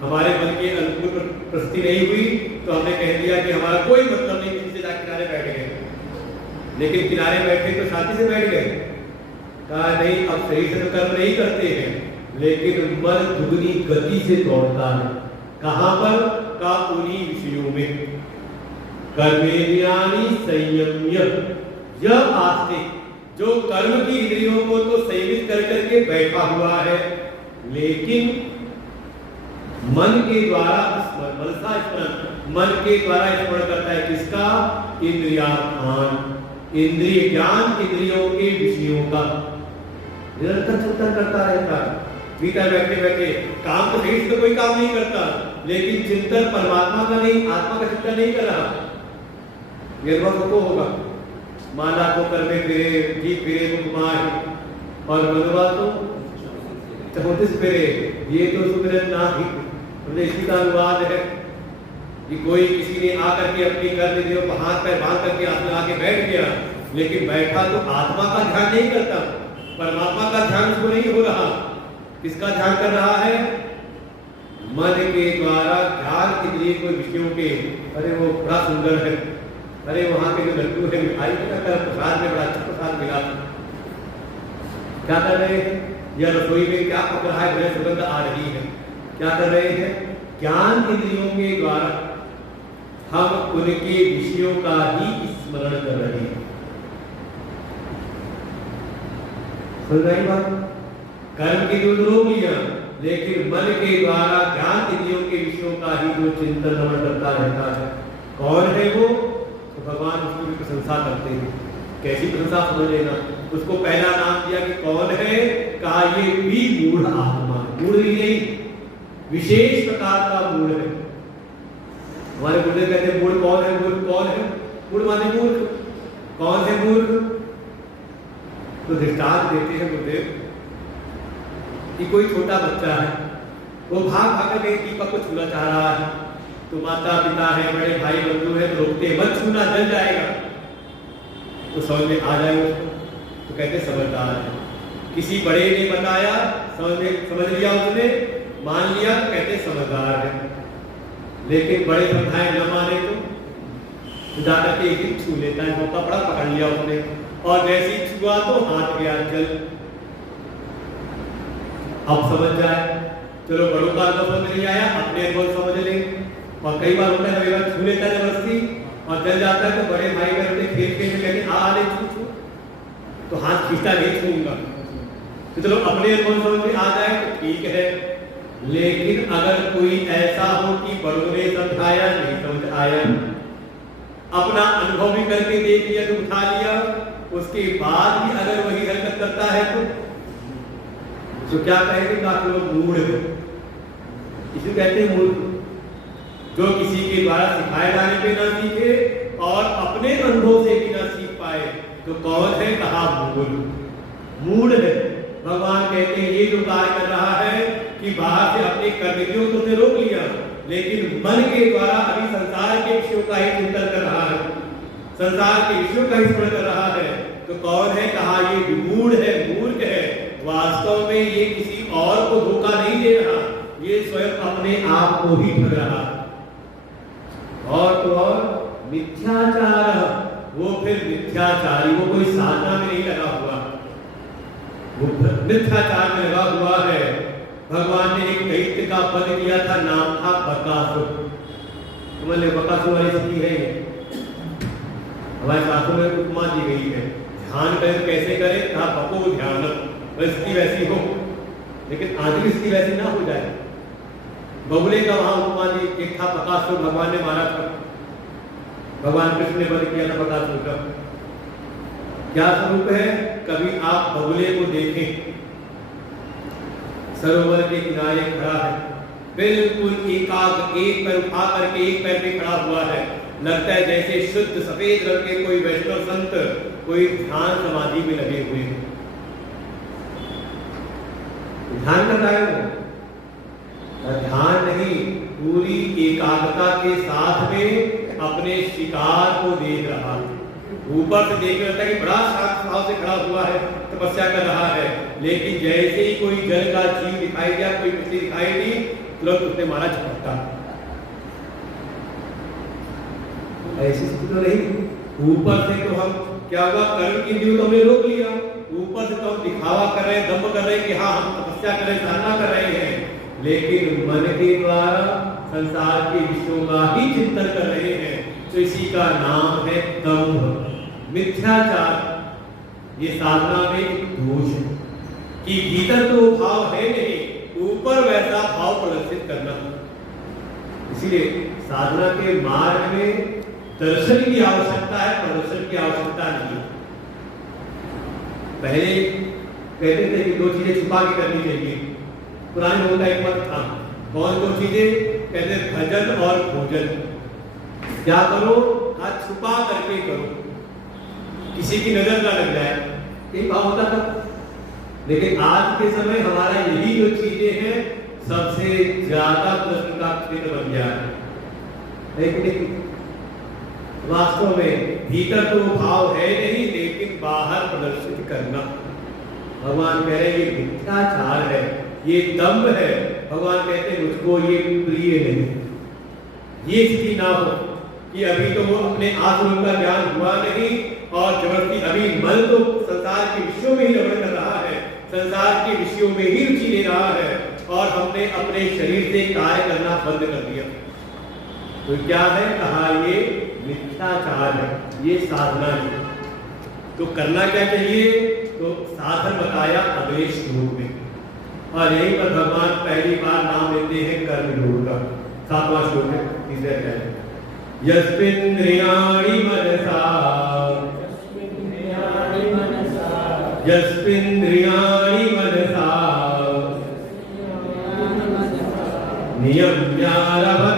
हमारे मन की अनुकूल परिस्थिति नहीं हुई तो हमने कह दिया कि हमारा कोई मतलब नहीं, किसी से जाकर किनारे बैठ गए। लेकिन किनारे बैठे तो साथी से बैठ गए, कहा नहीं अब सही से तो कर्म नहीं करते हैं, लेकिन मन दुगनी गति से दौड़ता है। कहां पर? का उन्हीं विषयों में। कर्मेंद्रियाणि संयम्य, यह आस्तिक जो कर्म की इंद्रियों को तो संयमित कर करके बैठा हुआ है, लेकिन मन के द्वारा मनसा स्मरण, मन के द्वारा स्मरण करता है किसका? इंद्रियार्थान, इंद्रिय ज्ञान, इंद्रियों के विषयों का निरंतर चिंतन करता रहता है। भीतर बैठे बैठे काम तो सही से कोई काम नहीं करता, लेकिन चिंतन परमात्मा का नहीं, आत्मा का चिंतन नहीं कर रहा। ये को होगा माला को कर्मे फिरे, जीव फिरे मुख माहि, और मनवा तो चौतीस फिरे, ये तो सुमिरन नाही। इसी का अनुवाद है कि कोई किसी ने आकर के अपनी कर्म इंद्रियों को हाथ पैर बांध करके हाथ लगा के बैठ गया, लेकिन बैठा तो आत्मा का ध्यान नहीं करता, परमात्मा का ध्यान उसको नहीं हो रहा। किसका ध्यान कर रहा है? मन के द्वारा ध्यान इंद्रिय को विषयों के, अरे वो बड़ा सुंदर है, अरे वहां के जो लड्डू है, मिठाई का प्रसाद में बड़ा अच्छा प्रसाद मिला, क्या कर रहे हैं? या रसोई में क्या पक रहा है, बड़े सुगंध आ रही है, क्या कर रहे हैं? ज्ञान इंद्रियों के द्वारा हम उनके विषयों का ही स्मरण कर रहे हैं। सुन रही बात? कर्म की जो रोक लिया, लेकिन मन के द्वारा ज्ञान इंद्रियों के विषयों का ही जो चिंतन रमण करता रहता है। कौन है वो? तो भगवान उसकी भी प्रशंसा करते हैं। कैसी प्रशंसा समझ लेना। उसको पहला नाम दिया कि कौन है? कहा ये भी मूढ़ आत्मा, मूढ़ ही नहीं, विशेष प्रकार का मूढ़ है। हमारे बुढ़े कहते हैं मूढ़ कौन है? मूर्ख कौन है? मूढ़ माने मूर्ख। कौन है मूर्ख? तो दृष्टांत देते हैं गुरुदेव कि कोई छोटा बच्चा है, वो भाग भाग के दीपक को छूना चाह रहा है, तो माता पिता है, बड़े भाई बंधु है, तो रोकते मत छूना, जल जाएगा। तो समझ में आ जाए उसको, तो कहते समझदार है। किसी बड़े ने बताया, समझ लिया उसने, मान लिया, तो कहते समझदार है। लेकिन बड़े समझाए न माने तो जाकर के एक दिन छू लेता है, मौका बड़ा पकड़ लिया उसने, और जैसे ही छुआ तो हाथ गया जल। अब समझ जाए, चलो बड़ों का अनुभव समझ नहीं आया, अपने अनुभव समझ ले। और कई बार होता है, छू लेता है जबरदस्ती और जल जाता है, तो बड़े भाई बहन खेल खेल में कहते आ ले छू छू, तो हाथ खींचता नहीं छूंगा, तो चलो अपने अनुभव समझ में आ जाए तो ठीक है, लेकिन अगर कोई ऐसा हो कि बड़ों ने समझाया नहीं समझ आया, अपना अनुभव भी करके देख लिया तो उठा लिया, उसके बाद भी अगर वही हरकत करता है तो क्या कहेंगे? काफी लोग मूढ़ है, इसे कहते हैं मूर्ख। जो किसी के द्वारा सिखाए जाने पे ना सीखे और अपने अनुभव से भी ना सीख पाए तो कौन है? कहा मूढ़ है। भगवान कहते हैं ये जो कार्य कर रहा है कि बाहर से अपने कर्तव्यों को रोक लिया, लेकिन मन के द्वारा अभी संसार के विषयों का ही चिंतन कर रहा है, संसार के विषयों का ही स्मरण कर रहा है, तो कौन है? कहा ये विमूढ़ है, मूर्ख है। वास्तव में ये किसी और को धोखा नहीं दे रहा, ये स्वयं अपने आप को ही ठग रहा। और तो और मिथ्याचार, वो फिर मिथ्याचारी, वो कोई साधना में नहीं लगा हुआ, वो मिथ्याचार में लगा हुआ है। भगवान ने एक दैत्य का वध किया था, नाम था बकासुर। समझ ले, बकासुर वाली स्थिति है ये। हमारे शास्त्रों में उपमा दी गई है, ध्यान करें कैसे करें? कहा बको ध्यान, स्थिति वैसी हो, लेकिन आंतरिक स्थिति वैसी ना हो जाए। बगुले का वहां उपमा दी, एक था बकासुर, भगवान ने मारा था, भगवान कृष्ण ने वध किया था बकासुर का। क्या स्वरूप है? कभी आप बगुले को देखें, सरोवर के किनारे खड़ा है, बिल्कुल एकाग्र, एक पैर उठा करके एक पैर पे खड़ा हुआ है, लगता है जैसे शुद्ध सफेद रंग के कोई वैष्णव संत कोई ध्यान समाधि में लगे हुए हैं। ध्यान कर रहा है वो, ध्यान नहीं, पूरी एकाग्रता के साथ में अपने शिकार को देख रहा है। ऊपर से देख रहा है कि बड़ा शांत भाव से खड़ा हुआ है, तपस्या कर रहा है, लेकिन जैसे ही कोई जल का जीव दिखाई दिया, कोई मछली दिखाई दी, तुरंत उसने मारा झपट्टा। ऐसी स्थिति तो नहीं। ऊपर से तो हम क्या हुआ, कर्म की इंद्रियों को हमने रोक लिया, ऊपर से तो हम दिखावा कर रहे हैं, दम्भ कर रहे हैं कि हाँ हम तपस्या कर रहे हैं, साधना कर रहे हैं, लेकिन मन के द्वारा संसार के विषयों का ही चिंतन कर रहे हैं। तो इसी का नाम है दम्भ, मिथ्याचार। ये साधना में एक दोष है कि भीतर तो भाव है नहीं, ऊपर वैसा भाव प्रदर्शित करना। इसीलिए साधना के मार्ग में दर्शन की आवश्यकता है, प्रदर्शन की आवश्यकता नहीं। पहले कहते थे कि दो चीजें छुपा के करनी चाहिए, पुराने लोगों का एक मत था। कौन दो चीजें? कहते भजन और भोजन। क्या करो? हाथ छुपा करके करो, किसी की नजर ना लग जाए, यही भाव होता था। लेकिन आज के समय हमारा यही जो चीजें हैं सबसे ज्यादा प्रश्न का क्षेत्र बन गया है। लेकिन वास्तव में भीतर तो भाव है नहीं, लेकिन बाहर प्रदर्शित करना। भगवान कह रहे ये मिथ्याचार है, ये दम्भ है। भगवान कहते हैं मुझको ये प्रिय नहीं। ये स्थिति ना हो कि अभी तो वो अपने आत्म का ज्ञान हुआ नहीं और जबरदस्ती अभी मन तो संसार के विषयों में ही रमण कर रहा है, संसार के विषयों में ही रुचि ले रहा है, और हमने अपने शरीर से कार्य करना बंद कर दिया। तो क्या है? कहा ये मिथ्याचार है, ये साधना है। तो करना क्या चाहिए? तो साधन बताया अगले श्लोक में, और यही पर भगवान पहली बार नाम लेते हैं कर्म योग का। 7वां श्लोक है, तीसरे अध्याय में। यस्मिन्द्रियाणि मनसा नियम्यारभते